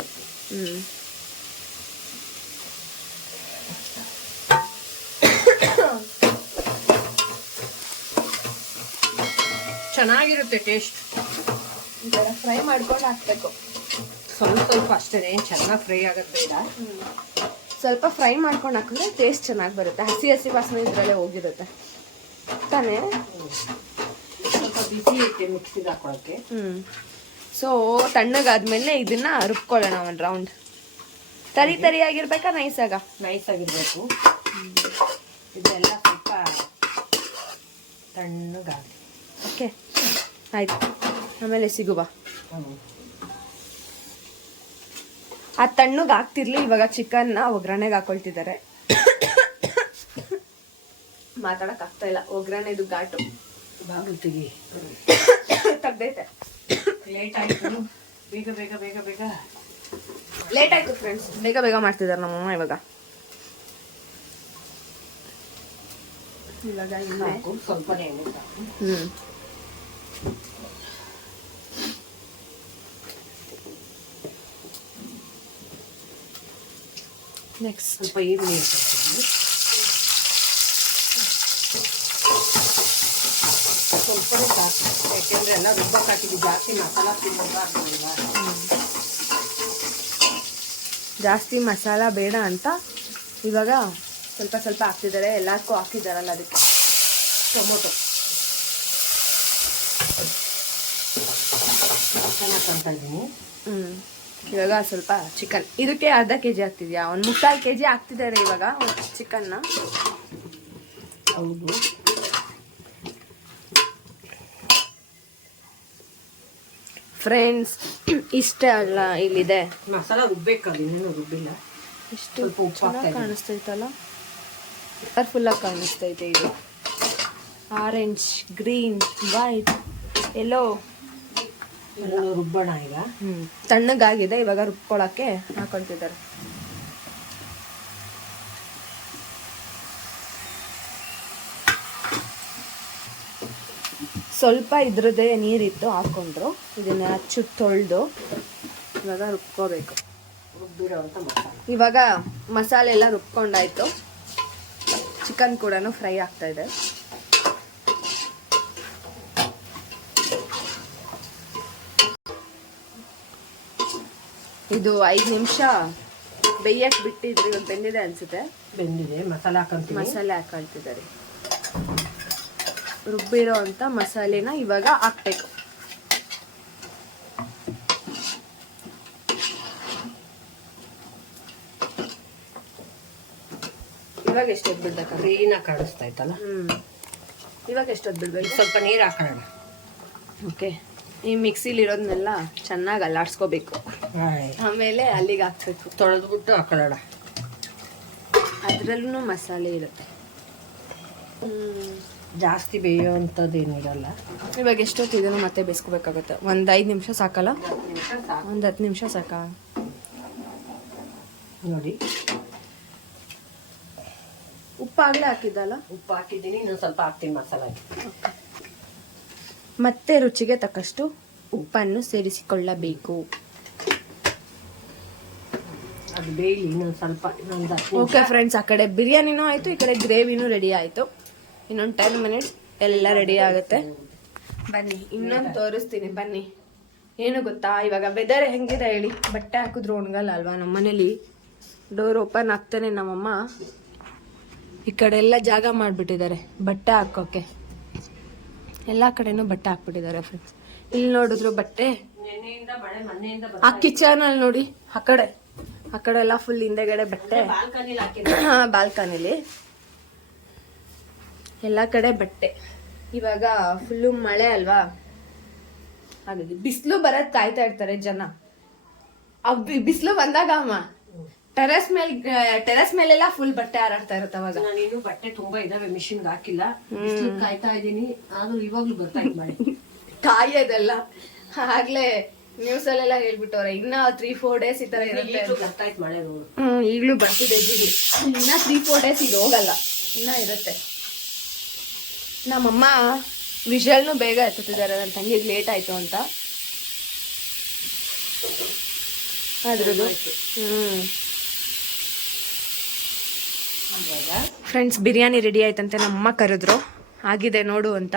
ಚೆನ್ನಾಗಿರುತ್ತೆ ಟೇಸ್ಟ್
ಫ್ರೈ ಮಾಡ್ಕೊಂಡು ಹಾಕ್ಬೇಕು.
ಸ್ವಲ್ಪ ಸ್ವಲ್ಪ ಅಷ್ಟೇ ಚೆನ್ನಾಗಿ ಫ್ರೈ ಆಗೋದು ಬೇಡ
ಸ್ವಲ್ಪ ಫ್ರೈ ಮಾಡ್ಕೊಂಡು ಹಾಕಿದ್ರೆ ಟೇಸ್ಟ್ ಚೆನ್ನಾಗಿ ಬರುತ್ತೆ. ಹಸಿ ಹಸಿ ವಾಸನೆ ಇದ್ರಲ್ಲೇ ಹೋಗಿರುತ್ತೆ. ತಾನೇ?
ಸ್ವಲ್ಪ ಬಿಸಿ ಐತೆ ಮಿಕ್ಸಿಗೆ ಹಾಕೊಳಕ್ಕೆ.
ಹ್ಮ್. ಸೊ ತಣ್ಣಗಾದ್ಮೇಲೆ ಇದನ್ನ ರುಬ್ಕೊಳ್ಳೋಣ ಒಂದು ರೌಂಡ್ ತರಿ ತರಿ ಆಗಿರ್ಬೇಕಾ ನೈಸಾಗ
ನೈಸ್ ಆಗಿರ್ಬೇಕು. ಇದೆಲ್ಲ ಸ್ವಲ್ಪ ತಣ್ಣಗಾಗಲಿ.
ಓಕೆ ಆಯ್ತು. ಆಮೇಲೆ ಸಿಗುವ. ಆ ತಣ್ಣಗೆ ಹಾಕ್ತಿರ್ಲಿ ಇವಾಗ ಚಿಕನ್ನ ಒಗ್ಗರಣೆಗೆ ಹಾಕೊಳ್ತಿದ್ದಾರೆ ಮಾತಾಡಕ್ ಆಗ್ತಾ ಇಲ್ಲ ಒಗ್ಗರಣೆದು ಘಾಟು.
ಬಾಗಿಲು ತೆಗಿ
ತೆಗ್ದೈತೆ.
ಲೇಟ್ ಆಯ್ತು. ಬೇಗ ಬೇಗ ಬೇಗ ಬೇಗ.
ಲೇಟ್ ಆಯ್ತು ಫ್ರೆಂಡ್ಸ್ ಬೇಗ ಬೇಗ ಮಾಡ್ತಿದ್ದಾರೆ ನಮ್ಮಮ್ಮ ಇವಾಗ. ಇವಾಗ ಇಲ್ಲೇ
ಸಾಕು ಸ್ವಲ್ಪನೇ ಎಣ್ಣೆ ಸಾಕು
ಹ್ಮ್ ನೆಕ್ಸ್ಟ್
ಸ್ವಲ್ಪ ಈರುಳ್ಳಿ ಹಾಕ್ತೀನಿ ಸ್ವಲ್ಪನೇ ಸಾಕು. ಯಾಕೆಂದ್ರೆ ಎಲ್ಲ ರುಬ್ಬಕ್ಕೆ ಹಾಕಿದ್ದು ಜಾಸ್ತಿ ಮಸಾಲ ತಿನ್ನೋದು
ಜಾಸ್ತಿ ಮಸಾಲ ಬೇಡ ಅಂತ ಇವಾಗ ಸ್ವಲ್ಪ ಸ್ವಲ್ಪ ಹಾಕ್ತಿದ್ದಾರೆ. ಎಲ್ಲದಕ್ಕೂ ಹಾಕಿದಾರಲ್ಲ ಅದಕ್ಕೆ.
ಟೊಮೊಟೊ. ಚೆನ್ನಾಗಿ ಕಾಣ್ತಾ ಇದ್ದೀನಿ
ಹ್ಮ್. ಇವಾಗ ಸ್ವಲ್ಪ ಚಿಕನ್ ಇದಕ್ಕೆ ಅರ್ಧ ಕೆ ಜಿ ಆಗ್ತಿದ್ಯಾ ಒಂದು ಮುಕ್ಕಾಲು ಕೆ ಜಿ ಆಗ್ತಿದ್ದಾರೆ ಇವಾಗ ಚಿಕನ್ನ
ಹೌದು.
ಫ್ರೆಂಡ್ಸ್ ಇಷ್ಟ ಅಲ್ಲ ಇಲ್ಲಿದೆ.
ಮಸಾಲ ರುಬ್ಬೇಕಲ್ಲ ಇನ್ನೇನು ರುಬ್ಬಿಲ್ಲ.
ಇಷ್ಟು ಚೆನ್ನಾಗಿ. ಕಾಣಿಸ್ತೈತಲ್ಲ? ಕಲರ್ಫುಲ್ಲಾಗಿ ಕಾಣಿಸ್ತೈತೆ ಇದು. ಆರೆಂಜ್ ಗ್ರೀನ್ ವೈಟ್ ಎಲ್ಲೋ
ರುಬ್ಬೋಣ ಈಗ.
ಹ್ಮ್. ತಣ್ಣಗಾಗಿದೆ, ಇವಾಗ ರುಬ್ಕೊಳಕ್ಕೆ ಹಾಕೊಳ್ತಿದ್ದಾರೆ. ಸ್ವಲ್ಪ ಇದ್ರದ್ದೇ ನೀರಿತ್ತು ಹಾಕೊಂಡ್ರು. ಇದನ್ನ ಅಚ್ಚು ತೊಳೆದು ಇವಾಗ ರುಬ್ಕೋಬೇಕು.
ರುಬ್ಬಿರೋ ಅಂತ ಮಸಾಲ
ಇವಾಗ ಮಸಾಲೆ ಎಲ್ಲ ರುಬ್ಕೊಂಡಾಯ್ತು. ಚಿಕನ್ ಕೂಡ ಫ್ರೈ ಆಗ್ತಾ ಇದೆ ಐದು ನಿಮಿಷ ಬೇಯಕ್ಕೆ ಬಿಟ್ಟಿದ್ರಿ ಇವಾಗ ಬೆಂದಿದೆ ಅನ್ಸುತ್ತೆ.
ಬೆಂದಿದೆ ಮಸಾಲೆ ಹಾಕೊಂತೀನಿ
ಮಸಾಲೆ ಹಾಕೊಳ್ತಿದ್ದಾರೆ ರುಬ್ಬಿರೋ ಅಂತ ಮಸಾಲೆನ ಇವಾಗ ಹಾಕ್ಬೇಕು. ಇವಾಗ ಎಷ್ಟೊತ್ತು ಬಿಡ್ಬೇಕು
ಕ್ಲೀನಾಗಿ ಕಾಣಿಸ್ತಾ ಇತ್ತಲ್ಲ?
ಹ್ಞೂ ಇವಾಗ ಎಷ್ಟೊತ್ತು ಬಿಡ್ಬೇಕು?
ಸ್ವಲ್ಪ ನೀರು ಹಾಕೋಣ.
ಓಕೆ. ಈ ಮಿಕ್ಸಿಲಿ ಇರೋದನ್ನೆಲ್ಲ ಚೆನ್ನಾಗಿ ಅಲ್ಲಾಡ್ಸ್ಕೋಬೇಕು. ಆಮೇಲೆ ಅಲ್ಲಿಗೆ ಹಾಕ್ಬೇಕು.
ತೊಳೆದ್ಬಿಟ್ಟು ಹಾಕೊಳ್ಳೋಣ.
ಅದರಲ್ಲೂ ಮಸಾಲೆ ಇರುತ್ತೆ.
ಜಾಸ್ತಿ ಬೇಯೋವಂಥದ್ದು ಏನಿರಲ್ಲ
ಇವಾಗ ಎಷ್ಟೊತ್ತು ಇದನ್ನು ಮತ್ತೆ ಬೇಯಿಸ್ಕೋಬೇಕಾಗುತ್ತೆ. ಒಂದು ಐದು ನಿಮಿಷ ಸಾಕಲ್ಲ? ಒಂದು ಹತ್ತು ನಿಮಿಷ ಸಾಕಾ?
ನೋಡಿ.
ಉಪ್ಪು ಆಗಲೇ ಹಾಕಿದ್ದಲ್ಲ?
ಉಪ್ಪು ಹಾಕಿದ್ದೀನಿ ಇನ್ನೊಂದು ಸ್ವಲ್ಪ ಹಾಕ್ತೀನಿ ಮಸಾಲಾಗೆ.
ಮತ್ತೆ ರುಚಿಗೆ ತಕ್ಕಷ್ಟು ಉಪ್ಪನ್ನು ಸೇರಿಸಿಕೊಳ್ಳಬೇಕು. ಓಕೆ ಫ್ರೆಂಡ್ಸ್ ಆ ಕಡೆ ಬಿರಿಯಾನಿನೂ ಆಯಿತು ಈ ಕಡೆ ಗ್ರೇವಿನೂ ರೆಡಿ ಆಯಿತು. ಇನ್ನೊಂದು ಟೆನ್ ಮಿನಿಟ್ಸ್ ಎಲ್ಲ ರೆಡಿ ಆಗುತ್ತೆ. ಬನ್ನಿ ಇನ್ನೊಂದು ತೋರಿಸ್ತೀನಿ ಬನ್ನಿ. ಏನು ಗೊತ್ತಾ ಇವಾಗ ವೆದರ್ ಹೆಂಗಿದೆ ಹೇಳಿ? ಬಟ್ಟೆ ಹಾಕಿದ್ರು ಒಣಗಲ್ಲ ಅಲ್ವಾ ನಮ್ಮ ಮನೇಲಿ ಡೋರ್ ಓಪನ್ ಆಗ್ತಾನೆ ನಮ್ಮಮ್ಮ. ಈ ಕಡೆ ಎಲ್ಲ ಜಾಗ ಮಾಡಿಬಿಟ್ಟಿದ್ದಾರೆ ಬಟ್ಟೆ ಹಾಕೋಕೆ. ಎಲ್ಲ ಕಡೆನೂ ಬಟ್ಟೆ ಹಾಕ್ಬಿಟ್ಟಿದ್ದಾರೆ ಫ್ರೆಂಡ್ಸ್ ಇಲ್ಲಿ ನೋಡಿದ್ರು ಬಟ್ಟೆ. ಆ ಕಿಚನ್ ಅಲ್ಲಿ ನೋಡಿ, ಆ ಕಡೆ ಆ ಕಡೆ ಎಲ್ಲ ಫುಲ್ ಹಿಂದೆಗಡೆ ಬಟ್ಟೆ.
ಬಾಲ್ಕನಿಲಿ
ಎಲ್ಲ ಕಡೆ ಬಟ್ಟೆ. ಇವಾಗ ಫುಲ್ಲು ಮಳೆ ಅಲ್ವಾ? ಹಾಗಾಗಿ ಬಿಸಿಲು ಬರೋದ್ ಕಾಯ್ತಾ ಇರ್ತಾರೆ ಜನ. ಬಿಸಿಲು ಬಂದಾಗ ಅಮ್ಮ. ಟೆರೆಸ್ ಮೇಲೆ ಟೆರೆಸ್ ಮೇಲೆಲ್ಲ ಫುಲ್ ಬಟ್ಟೆ ಹಾರಾಡ್ತಾ ಇರುತ್ತೆ ಅವಾಗ.
ನಾನು ಇನ್ನೂ ಬಟ್ಟೆ ತುಂಬಾ ಇದಾವೆ ಮಿಷಿನ್ ಹಾಕಿಲ್ಲ. ಕಾಯ್ತಾ ಇದ್ದೀನಿ ಆದ್ರೂ ಇವಾಗ್ಲೂ ಬರ್ತಾ ಇದ್ ಮಳೆ
ಕಾಯೋದೆಲ್ಲ. ಆಗ್ಲೇ ನ್ಯೂಸ್ ಅಲ್ಲೆಲ್ಲ ಹೇಳ್ಬಿಟ್ಟವ್ರೆ ಇನ್ನ ತ್ರೀ ಫೋರ್ ಡೇಸ್ ಈ ತರ ಇರುತ್ತೆ.
ಬರ್ತಾ ಇತ್ತು ಮಳೆ
ಹ್ಮ್ ಈಗ್ಲೂ ಬರ್ತಿದೆ ಇನ್ನ ತ್ರೀ ಫೋರ್ ಡೇಸ್ ಇದು ಹೋಗಲ್ಲ. ಇನ್ನ ಇರುತ್ತೆ. ನಮ್ಮಮ್ಮ ವಿಷಲ್ನು ಬೇಗ ಎತ್ತುತ್ತಿದ್ದಾರೆ ನನ್ನ ತಂಗಿಗೆ ಲೇಟ್ ಆಯ್ತು ಅಂತ. ಅದ್ರದ್ದು. ಹ್ಮ್. ಫ್ರೆಂಡ್ಸ್ ಬಿರಿಯಾನಿ ರೆಡಿ ಆಯ್ತಂತೆ ನಮ್ಮಮ್ಮ ಕರೆದ್ರು. ಆಗಿದೆ ನೋಡು ಅಂತ.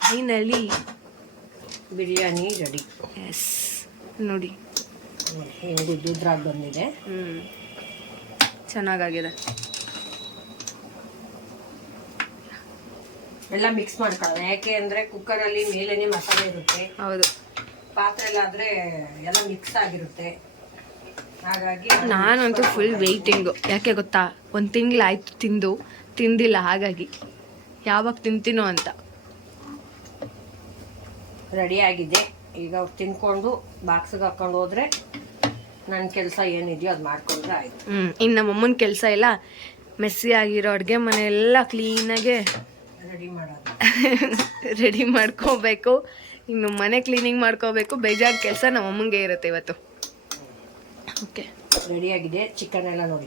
ಫೈನಲಿ
ಬಿರಿಯಾನಿ ರೆಡಿ
ಎಸ್ ನೋಡಿ.
ದುದ್ರಾಗಿ ಬಂದಿದೆ.
ಹ್ಮ್. ಚೆನ್ನಾಗಾಗಿದೆ.
ಎಲ್ಲ ಮಿಕ್ಸ್ ಮಾಡ್ಕೊಳ್ಳೋಣ. ಯಾಕೆ ಅಂದರೆ ಕುಕ್ಕರಲ್ಲಿ ಮೇಲೇನೆ ಮಸಾಲೆ ಇರುತ್ತೆ.
ಹೌದು.
ಪಾತ್ರೆಲಾದ್ರೆ ಎಲ್ಲ ಮಿಕ್ಸ್ ಆಗಿರುತ್ತೆ.
ನಾನಂತೂ ಫುಲ್ ವೆಯ್ಟಿಂಗು ಯಾಕೆ ಗೊತ್ತಾ? ಒಂದು ತಿಂಗಳಾಯ್ತು ತಿಂದು ತಿಂದಿಲ್ಲ ಹಾಗಾಗಿ. ಯಾವಾಗ ತಿಂತೀನೋ ಅಂತ.
ರೆಡಿ ಆಗಿದೆ ಈಗ ಅವ್ರು ತಿನ್ಕೊಂಡು ಬಾಕ್ಸಿಗೆ ಹಾಕೊಂಡು ಹೋದ್ರೆ ನನ್ನ ಕೆಲಸ ಏನಿದೆಯೋ ಅದು ಮಾಡ್ಕೊಂಡ್ರೆ ಆಯ್ತು.
ಹ್ಞೂ ಇನ್ನು ನಮ್ಮಮ್ಮನ ಕೆಲಸ ಇಲ್ಲ. ಮೆಸ್ಸಿ ಆಗಿರೋ ಅಡುಗೆ ಮನೆ ಎಲ್ಲ ಕ್ಲೀನಾಗೆ
ರೆಡಿ ಮಾಡೋದು.
ರೆಡಿ ಮಾಡ್ಕೋಬೇಕು. ಇನ್ನು ಮನೆ ಕ್ಲೀನಿಂಗ್ ಮಾಡ್ಕೋಬೇಕು. ಬೇಜಾರು ಕೆಲಸ ನಮ್ಮಮ್ಮಂಗೆ ಇರುತ್ತೆ ಇವತ್ತು. ಓಕೆ.
ರೆಡಿಯಾಗಿದೆ. ಚಿಕನ್ ಎಲ್ಲ ನೋಡಿ.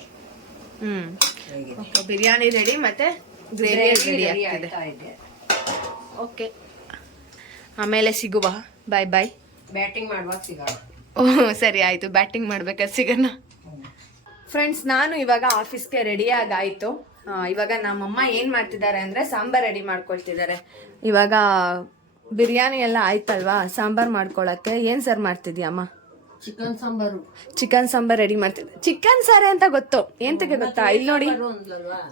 ಓಕೆ ಬಿರಿಯಾನಿ ರೆಡಿ ಮತ್ತೆ ಗ್ರೇವಿ ರೆಡಿ ಆಗ್ತಿದೆ. ಓಕೆ. ಆಮೇಲೆ ಸಿಗುವ. ಬಾಯ್ ಬಾಯ್
ಬ್ಯಾಟಿಂಗ್ ಮಾಡುವಾಗ ಸಿಗೋಣ.
ಓಹ್ ಸರಿ ಆಯ್ತು. ಬ್ಯಾಟಿಂಗ್ ಮಾಡ್ಬೇಕಾದ್ರೆ ಸಿಗೋಣ. ಫ್ರೆಂಡ್ಸ್ ನಾನು ಇವಾಗ ಆಫೀಸ್ಗೆ ರೆಡಿ ಆಗಾಯ್ತು. ಆ, ಇವಾಗ ನಮ್ಮಮ್ಮ ಏನು ಮಾಡ್ತಿದ್ದಾರೆ ಅಂದ್ರೆ ಸಾಂಬಾರ್ ರೆಡಿ ಮಾಡ್ಕೊಳ್ತಿದ್ದಾರೆ. ಇವಾಗ ಬಿರಿಯಾನಿ ಎಲ್ಲ ಆಯ್ತಲ್ವಾ? ಸಾಂಬಾರ್ ಮಾಡ್ಕೊಳ್ಳೋಕ್ಕೆ ಏನು ಸರ್ ಮಾಡ್ತಿದ್ಯಾ ಅಮ್ಮ
chicken sambar.
Chicken sambar ready ಮಾಡ್ತಿದ್ದೆ ಚಿಕನ್ ಸಾರೆ ಅಂತ ಗೊತ್ತು. ಎಂತಕ್ಕೆ ಗೊತ್ತಾ? ಇಲ್ಲಿ ನೋಡಿ.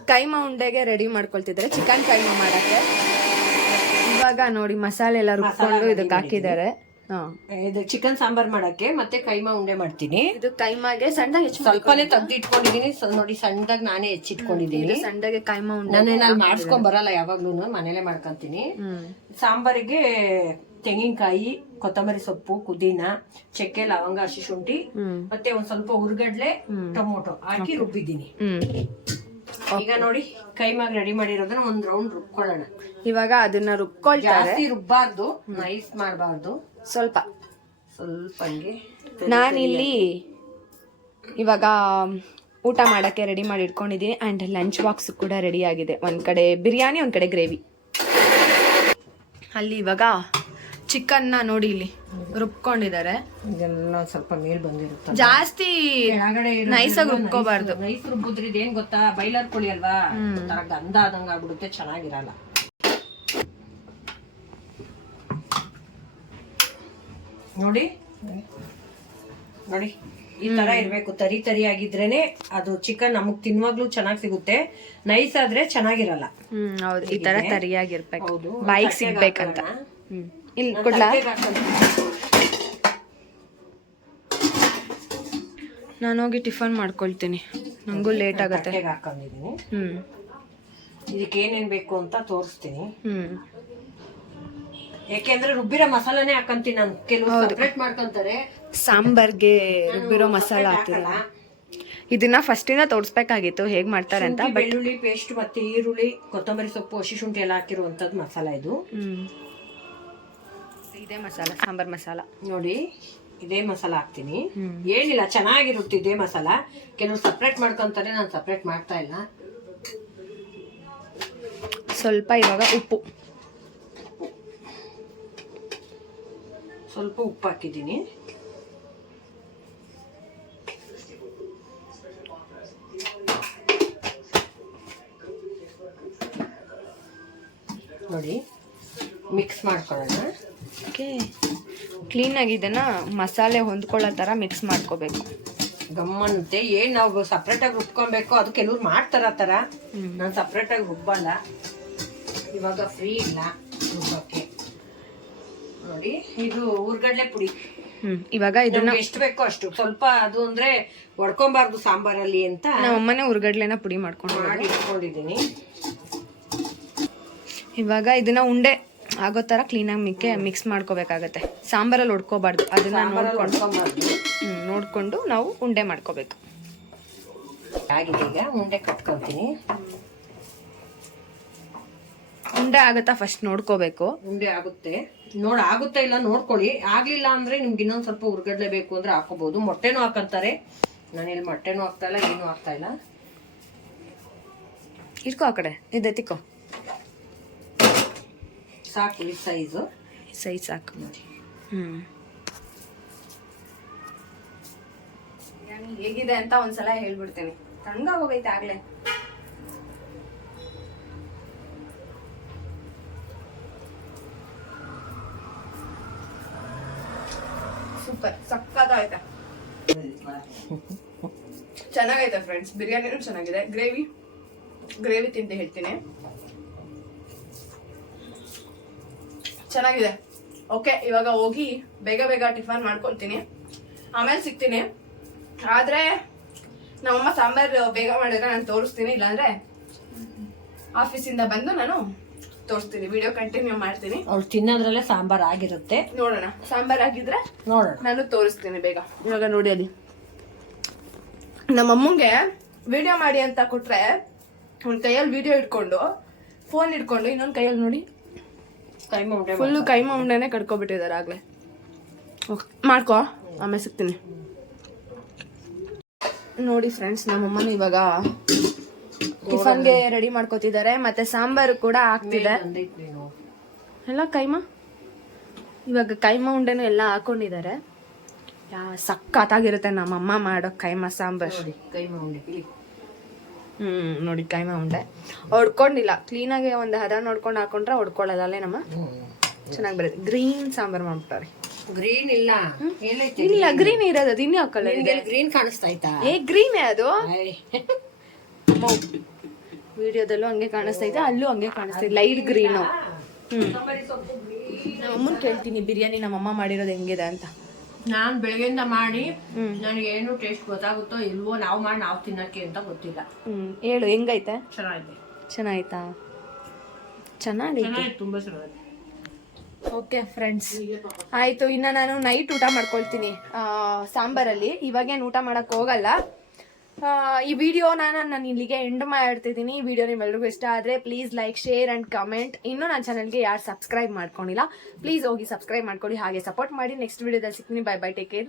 ಕೈಮಾ ಉಂಡೆಗೆ ರೆಡಿ ಮಾಡ್ಕೊಳ್ತಿದ್ದಾರೆ. ಚಿಕನ್ ಕೈಮಾ ಮಾಡಕ್ಕೆ. ಇವಾಗ ನೋಡಿ ಮಸಾಲೆ ಎಲ್ಲ ರುಬ್ಕೊಂಡು ಇದಕ್ಕೆ ಹಾಕಿದ್ದಾರೆ.
ಇದು ಚಿಕನ್ ಸಾಂಬಾರ್ ಮಾಡಕ್ಕೆ ಮತ್ತೆ ಕೈಮಾ ಉಂಡೆ ಮಾಡ್ತೀನಿ.
ಇದು ಕೈಮಾಗೆ ಸಣ್ಣದಾಗಿ
ಸ್ವಲ್ಪನೇ ತೆಗ್ದು ಇಟ್ಕೊಂಡಿದೀನಿ ನೋಡಿ ಸಣ್ಣದಾಗಿ ನಾನೇ ಹೆಚ್ಚಿಟ್ಕೊಂಡಿದ್ದೀನಿ
ಸಣ್ಣಗೆ ಕೈಮಾ ಉಂಡೆ
ಅಲ್ಲಿ ಮಾಡಿಸ್ಕೊಂಡ್ ಬರಲ್ಲ ಯಾವಾಗ್ಲೂ ಮನೇಲೆ ಮಾಡ್ಕೊಂತೀನಿ. ಸಾಂಬಾರಿಗೆ ತೆಂಗಿನಕಾಯಿ ಕೊತ್ತಂಬರಿ ಸೊಪ್ಪು ಪುದೀನ ಚಕ್ಕೆ ಲವಂಗ ಹಸಿ ಶುಂಠಿ ಮತ್ತೆ ಒಂದ್ ಸ್ವಲ್ಪ ಹುರ್ಗಡ್ಲೆ ಟೊಮೊಟೊ ಹಾಕಿ ರುಬ್ಬಿದ್ದೀನಿ. ಈಗ ನೋಡಿ ಕೈಮಾಗ್ ರೆಡಿ ಮಾಡಿರೋದನ್ನ ಒಂದ್ ರೌಂಡ್ ರುಬ್ಕೊಳ್ಳೋಣ.
ಇವಾಗ ಅದನ್ನ ರುಬ್ಕೊಳ್ತಾರೆ.
ಜಾಸ್ತಿ ರುಬ್ಬಾರ್ದು ನೈಸ್ ಮಾಡಬಾರ್ದು.
ಸ್ವಲ್ಪ.
ಸ್ವಲ್ಪ ಹಂಗೆ
ನಾನಿಲ್ಲಿ ಇವಾಗ ಊಟ ಮಾಡೋಕ್ಕೆ ರೆಡಿ ಮಾಡಿ ಇಟ್ಕೊಂಡಿದ್ದೀನಿ ಆ್ಯಂಡ್ ಲಂಚ್ ಬಾಕ್ಸ್ ಕೂಡ ರೆಡಿ ಆಗಿದೆ. ಒಂದು ಕಡೆ ಬಿರಿಯಾನಿ ಒಂದು ಕಡೆ ಗ್ರೇವಿ ಅಲ್ಲಿ ಇವಾಗ ಚಿಕನ್ನ ನೋಡಿ ಇಲ್ಲಿ ರುಬ್ಕೊಂಡಿದ್ದಾರೆ.
ಇದೆಲ್ಲ ಸ್ವಲ್ಪ ಮೇಲ್ ಬಂದಿರುತ್ತೆ
ಜಾಸ್ತಿ ನೈಸಾಗಿ ರುಬ್ಕೋಬಾರ್ದು.
ನೈಸ್ ರುಬ್ಬಿದ್ರೆ ಏನು ಗೊತ್ತಾ? ಬೈಲರ್ ಕೋಳಿ ಅಲ್ವಾ ಒಂಥರ ಗಂಧ ಆದಂಗೆ ಆಗ್ಬಿಡುತ್ತೆ ಚೆನ್ನಾಗಿರಲ್ಲ. ನೋಡಿ. ನೋಡಿ ಈ ತರ ಇರ್ಬೇಕು. ತರಿ ತರಿ ಆಗಿದ್ರೇನೆ ಅದು ಚಿಕನ್ ನಮಗ್ ತಿನ್ನುವಾಗ್ಲೂ ಚೆನ್ನಾಗಿ ಸಿಗುತ್ತೆ. ನೈಸ್ ಆದ್ರೆ ಚೆನ್ನಾಗಿರಲ್ಲ.
ಹ್ಮ್ ಹೌದು. ಈ ತರ ತರಿಯಾಗಿರ್ಬೇಕು.
ಹೌದು
ಬಾಯಿಗೆ ಸಿಗ್ಬೇಕಂತ. ಹ್ಮ್. ಇಲ್ಲಿ ಕೊಡ್ಲಾ? ನಾನು ಹೋಗಿ ಟಿಫನ್ ಮಾಡ್ಕೊಳ್ತೀನಿ. ನಂಗೂ ಲೇಟ್ ಆಗುತ್ತೆ.
ತಟ್ಟೆಗೆ ಹಾಕೊಂಡಿದೀನಿ.
ಹ್ಮ್.
ಇದಕ್ಕೆ ಏನೇನ್ ಬೇಕು ಅಂತ ತೋರಿಸ್ತೀನಿ.
ಹ್ಮ್.
ಯಾಕೆಂದ್ರೆ ರುಬ್ಬಿರೋ ಮಸಾಲಾನೇ ಹಾಕಂತೀನಿ ನಾನು. ಕೆಲವು ಸಪ್ರೇಟ್ ಮಾಡ್ಕೊಂತಾರೆ.
ಸಾಂಬಾರ್ಗೆ ರುಬ್ಬಿರೋ ಮಸಾಲೆ
ಹಾಕಲ್ಲ.
ಇದನ್ನ ಫಸ್ಟಿಂದ ತೋರಿಸ್ಬೇಕಾಗಿತ್ತು. ಹೇಗ್ ಮಾಡ್ತಾರೆ ಅಂತ
ಬೆಳ್ಳುಳ್ಳಿ ಪೇಸ್ಟ್ ಮತ್ತೆ ಈರುಳ್ಳಿ ಕೊತ್ತಂಬರಿ ಸೊಪ್ಪು ಹಸಿ ಶುಂಠಿ ಎಲ್ಲ ಹಾಕಿರುವಂತದ್ದು ಮಸಾಲ ಇದು.
ಇದೇ ಮಸಾಲ ಸಾಂಬಾರ್ ಮಸಾಲ.
ನೋಡಿ ಇದೇ ಮಸಾಲ ಹಾಕ್ತೀನಿ.
ಹೇಳಿಲ್ಲ
ಏನಿಲ್ಲ ಚೆನ್ನಾಗಿರುತ್ತೆ ಇದೇ ಮಸಾಲ. ಕೆಲವರು ಸಪ್ರೇಟ್ ಮಾಡ್ಕೊಂತಾರೆ ನಾನು ಸಪ್ರೇಟ್ ಮಾಡ್ತಾ ಇಲ್ಲ.
ಸ್ವಲ್ಪ ಇವಾಗ ಉಪ್ಪು.
ಸ್ವಲ್ಪ ಉಪ್ಪು ಹಾಕಿದ್ದೀನಿ ನೋಡಿ ಮಿಕ್ಸ್ ಮಾಡ್ಕೊಳ್ಳೋಣ.
ಓಕೆ. ಕ್ಲೀನಾಗಿ ಇದನ್ನು ಮಸಾಲೆ ಹೊಂದ್ಕೊಳ್ಳೋ ಥರ ಮಿಕ್ಸ್ ಮಾಡ್ಕೋಬೇಕು.
ಗಮ್ಮಂತೆ ಏನು ನಾವು ಸಪ್ರೇಟಾಗಿ ರುಬ್ಕೊಬೇಕು ಅದು ಕೆಲವ್ರು ಮಾಡ್ತಾರ ಆ ಥರ ನಾನು ಸಪ್ರೇಟಾಗಿ ರುಬ್ಬಲ್ಲ. ಇವಾಗ ಫ್ರೀ ಇಲ್ಲ. ನೋಡಿ ಇದು ಊರ್ಗಡ್ಲೆ ಪುಡಿ.
ಇವಾಗ ಇದನ್ನ
ಎಷ್ಟು ಬೇಕೋ ಅಷ್ಟು. ಸ್ವಲ್ಪ ಅದು ಅಂದ್ರೆ ಒಡ್ಕೊಬಾರ್ದು ಸಾಂಬಾರಲ್ಲಿ ಅಂತ
ನಮ್ಮ ಅಮ್ಮನೆ ಉರ್ಗಡ್ಲೆನ ಪುಡಿ ಮಾಡ್ಕೊಂಡು
ಮಾಡಿ ಇಟ್ಕೊಂಡಿದ್ದೀನಿ.
ಇವಾಗ ಇದನ್ನ ಉಂಡೆ ಆಗೋ ತರ ಕ್ಲೀನಾಗಿ ಮಿಕ್ಕೆ ಮಿಕ್ಸ್ ಮಾಡ್ಕೋಬೇಕಾಗತ್ತೆ. ಸಾಂಬಾರಲ್ಲಿ ಒಡ್ಕೋಬಾರ್ದು. ಅದನ್ನ ನೋಡ್ಕೊಂಡು ನೋಡ್ಕೊಂಡು ನಾವು ಉಂಡೆ ಮಾಡ್ಕೋಬೇಕು.
ಆಗಿದೆ ಈಗ. ಉಂಡೆ ಕಟ್ಕೊಂತೀನಿ
ಉಂಡೆ ಆಗತ್ತಾ ಫಸ್ಟ್ ನೋಡ್ಕೋಬೇಕು.
ಉಂಡೆ ಆಗುತ್ತೆ. ನೋಡ್ ಆಗುತ್ತಾ ಇಲ್ಲ ನೋಡ್ಕೊಳ್ಳಿ. ಆಗ್ಲಿಲ್ಲ ಅಂದ್ರೆ ನಿಮ್ಗೆ ಇನ್ನೊಂದ್ ಸ್ವಲ್ಪ ಉರ್ಗಡ್ಲೆ ಬೇಕು ಅಂದ್ರೆ ಹಾಕೋಬಹುದು ಮೊಟ್ಟೆನೂ ಹಾಕಂತಾರೆ. ನಾನಿಲ್ಲಿ ಮೊಟ್ಟೆನೂ ಹಾಕ್ತಾ ಇಲ್ಲ ಏನೂ ಹಾಕ್ತಾ ಇಲ್ಲ.
ಇಟ್ಕೋ ಆ ಕಡೆ. ಇದೆ ತಿಕ್ಕೋ.
ಸಾಕು ಈ ಸೈಜು
ಸೈಜ್ ಸಾಕು. ಹ್ಮ್. ಹೇಗಿದೆ ಅಂತ ಒಂದ್ಸಲ ಹೇಳ್ಬಿಡ್ತೀನಿ. ಹೋಗೈತೆ ಆಗ್ಲೇ. ಚೆನ್ನಾಗೈತೆ ಫ್ರೆಂಡ್ಸ್ ಬಿರಿಯಾನಿನೂ ಚೆನ್ನಾಗಿದೆ. ಗ್ರೇವಿ ಗ್ರೇವಿ ತಿಂದು ಹೇಳ್ತೀನಿ. ಚೆನ್ನಾಗಿದೆ. ಓಕೆ ಇವಾಗ ಹೋಗಿ ಬೇಗ ಬೇಗ ಟಿಫನ್ ಮಾಡ್ಕೊಳ್ತೀನಿ. ಆಮೇಲೆ ಸಿಗ್ತೀನಿ. ಆದರೆ ನಮ್ಮಮ್ಮ ಸಾಂಬಾರು ಬೇಗ ಮಾಡಿದ್ರೆ ನಾನು ತೋರಿಸ್ತೀನಿ ಇಲ್ಲಾಂದರೆ ಆಫೀಸಿಂದ ಬಂದು ನಾನು ತೋರಿಸ್ತೀನಿ. ವಿಡಿಯೋ ಕಂಟಿನ್ಯೂ ಮಾಡ್ತೀನಿ.
ಅವ್ಳು ತಿನ್ನೋದ್ರಲ್ಲೇ ಸಾಂಬಾರ್ ಆಗಿರುತ್ತೆ.
ನೋಡೋಣ. ಸಾಂಬಾರ್ ಆಗಿದ್ರೆ
ನೋಡೋಣ.
ನಾನು ತೋರಿಸ್ತೀನಿ ಬೇಗ. ಇವಾಗ ನೋಡಿ ಅಲ್ಲಿ. ನಮ್ಮಮ್ಮಂಗೆ ವಿಡಿಯೋ ಮಾಡಿ ಅಂತ ಕೊಟ್ರೆ ಒಂದ್ ಕೈಯಲ್ಲಿ ವಿಡಿಯೋ ಇಟ್ಕೊಂಡು ಫೋನ್ ಇಟ್ಕೊಂಡು ಇನ್ನೊಂದು ಕೈಯಲ್ಲಿ ನೋಡಿ. ಫುಲ್ಲು ಕೈಮ ಉಂಡೆನೆ ಕಡ್ಕೊಬಿಟ್ಟಿದ್ದಾರೆ ಆಗಲೇ. ಮಾಡ್ಕೊ ಆಮೇಲೆ ಸಿಗ್ತೀನಿ. ನೋಡಿ ಫ್ರೆಂಡ್ಸ್ ನಮ್ಮಮ್ಮನ ಇವಾಗ ಟಿಫನ್ಗೆ ರೆಡಿ ಮಾಡ್ಕೋತಿದ್ದಾರೆ ಮತ್ತೆ ಸಾಂಬಾರು ಕೂಡ ಆಗ್ತಿದೆ. ಎಲ್ಲ ಕೈಮ? ಇವಾಗ ಕೈಮ ಉಂಡೆನೂ ಎಲ್ಲ ಹಾಕೊಂಡಿದ್ದಾರೆ. ಯಾ ಸಕ್ಕತ್ತಾಗಿರುತ್ತೆ ನಮ್ಮಮ್ಮ ಮಾಡೋ ಕೈಮಾ ಸಾಂಬಾರ್.
ಕೈಮ ಉಂಡೆ
ಹ್ಮ್ ನೋಡಿ ಕೈಮಾ ಉಂಡೆ. ಹೊಡ್ಕೊಂಡಿಲ್ಲ ಕ್ಲೀನಾಗಿ ಒಂದು ಹದ ನೋಡ್ಕೊಂಡು ಹಾಕೊಂಡ್ರೆ ಹೊಡ್ಕೊಳ್ಳೋದಲ್ಲೇ ನಮ್ಮ? ಚೆನ್ನಾಗಿ ಬರುತ್ತೆ. ಗ್ರೀನ್ ಸಾಂಬಾರ್ ಮಾಡ್ತಾರೆ
ಗ್ರೀನ್ ಇಲ್ಲ.
ಇಲ್ಲ ಗ್ರೀನ್. ಇರೋದು ಅದು ಇನ್ಯಾವ ಕಲರ್ ಇದೆ.
ಗ್ರೀನ್ ಕಾಣಿಸ್ತಾ ಆಯ್ತಾ
ಏ ಗ್ರೀನೇ ಅದು. ವಿಡಿಯೋದಲ್ಲೂ ಹಂಗೆ ಇದೆ ಅಲ್ಲೂ ಹಂಗೆ ಕಾಣಿಸ್ತೈತೆ ಲೈಟ್ ಗ್ರೀನು. ಹ್ಮ್. ನಮ್ಮಮ್ಮನ್ ಕೇಳ್ತೀನಿ ಬಿರಿಯಾನಿ ನಮ್ಮಮ್ಮ ಮಾಡಿರೋದು ಹೆಂಗಿದೆ ಅಂತ.
ನಾನ್ ಬೆಳಗ್ಗೆಯಿಂದ ಮಾಡಿ. ನನಗೆ ಏನು ಟೇಸ್ಟ್ ಗೊತ್ತಾಗುತ್ತೋ ಇಲ್ವೋ ನಾವು ಮಾಡಿ ನಾವು ತಿನ್ನಕ್ಕೆ ಅಂತ ಗೊತ್ತಿಲ್ಲ.
ಹ್ಮ್. ಹೇಳು ಹೆಂಗೈತೆ?
ಚೆನ್ನಾಗಿದೆ.
ಚೆನ್ನಾಯ್ತಾ? ಚೆನ್ನಾಗಿ
ಚೆನ್ನಾಗಿದೆ ತುಂಬಾ ಚೆನ್ನಾಗಿದೆ.
ಓಕೆ ಫ್ರೆಂಡ್ಸ್ ಆಯ್ತು ಇನ್ನು ನಾನು ನೈಟ್ ಊಟ ಮಾಡ್ಕೊಳ್ತೀನಿ. ಆ, ಸಾಂಬಾರಲ್ಲಿ. ಇವಾಗೇನು ಊಟ ಮಾಡೋಕ್ಕೆ ಹೋಗಲ್ಲ. ಈ ವಿಡಿಯೋನ ನಾನು ಇಲ್ಲಿಗೆ ಎಂಡ್ ಮಾಡ್ತಿದ್ದೀನಿ. ಈ ವಿಡಿಯೋ ನಿಮ್ಮೆಲ್ರಿಗೂ ಇಷ್ಟ ಆದರೆ please like share and comment ಇನ್ನೂ ನನ್ನ ಚಾನಲ್ಗೆ ಯಾರು ಸಬ್ಸ್ಕ್ರೈಬ್ ಮಾಡ್ಕೊಂಡಿಲ್ಲ ಪ್ಲೀಸ್ ಹೋಗಿ ಸಬ್ಸ್ಕ್ರೈಬ್ ಮಾಡ್ಕೊಳ್ಳಿ ಹಾಗೆ ಸಪೋರ್ಟ್ ಮಾಡಿ. ನೆಕ್ಸ್ಟ್ ವಿಡಿಯೋದಲ್ಲಿ ಸಿಗ್ತೀನಿ. Bye bye take care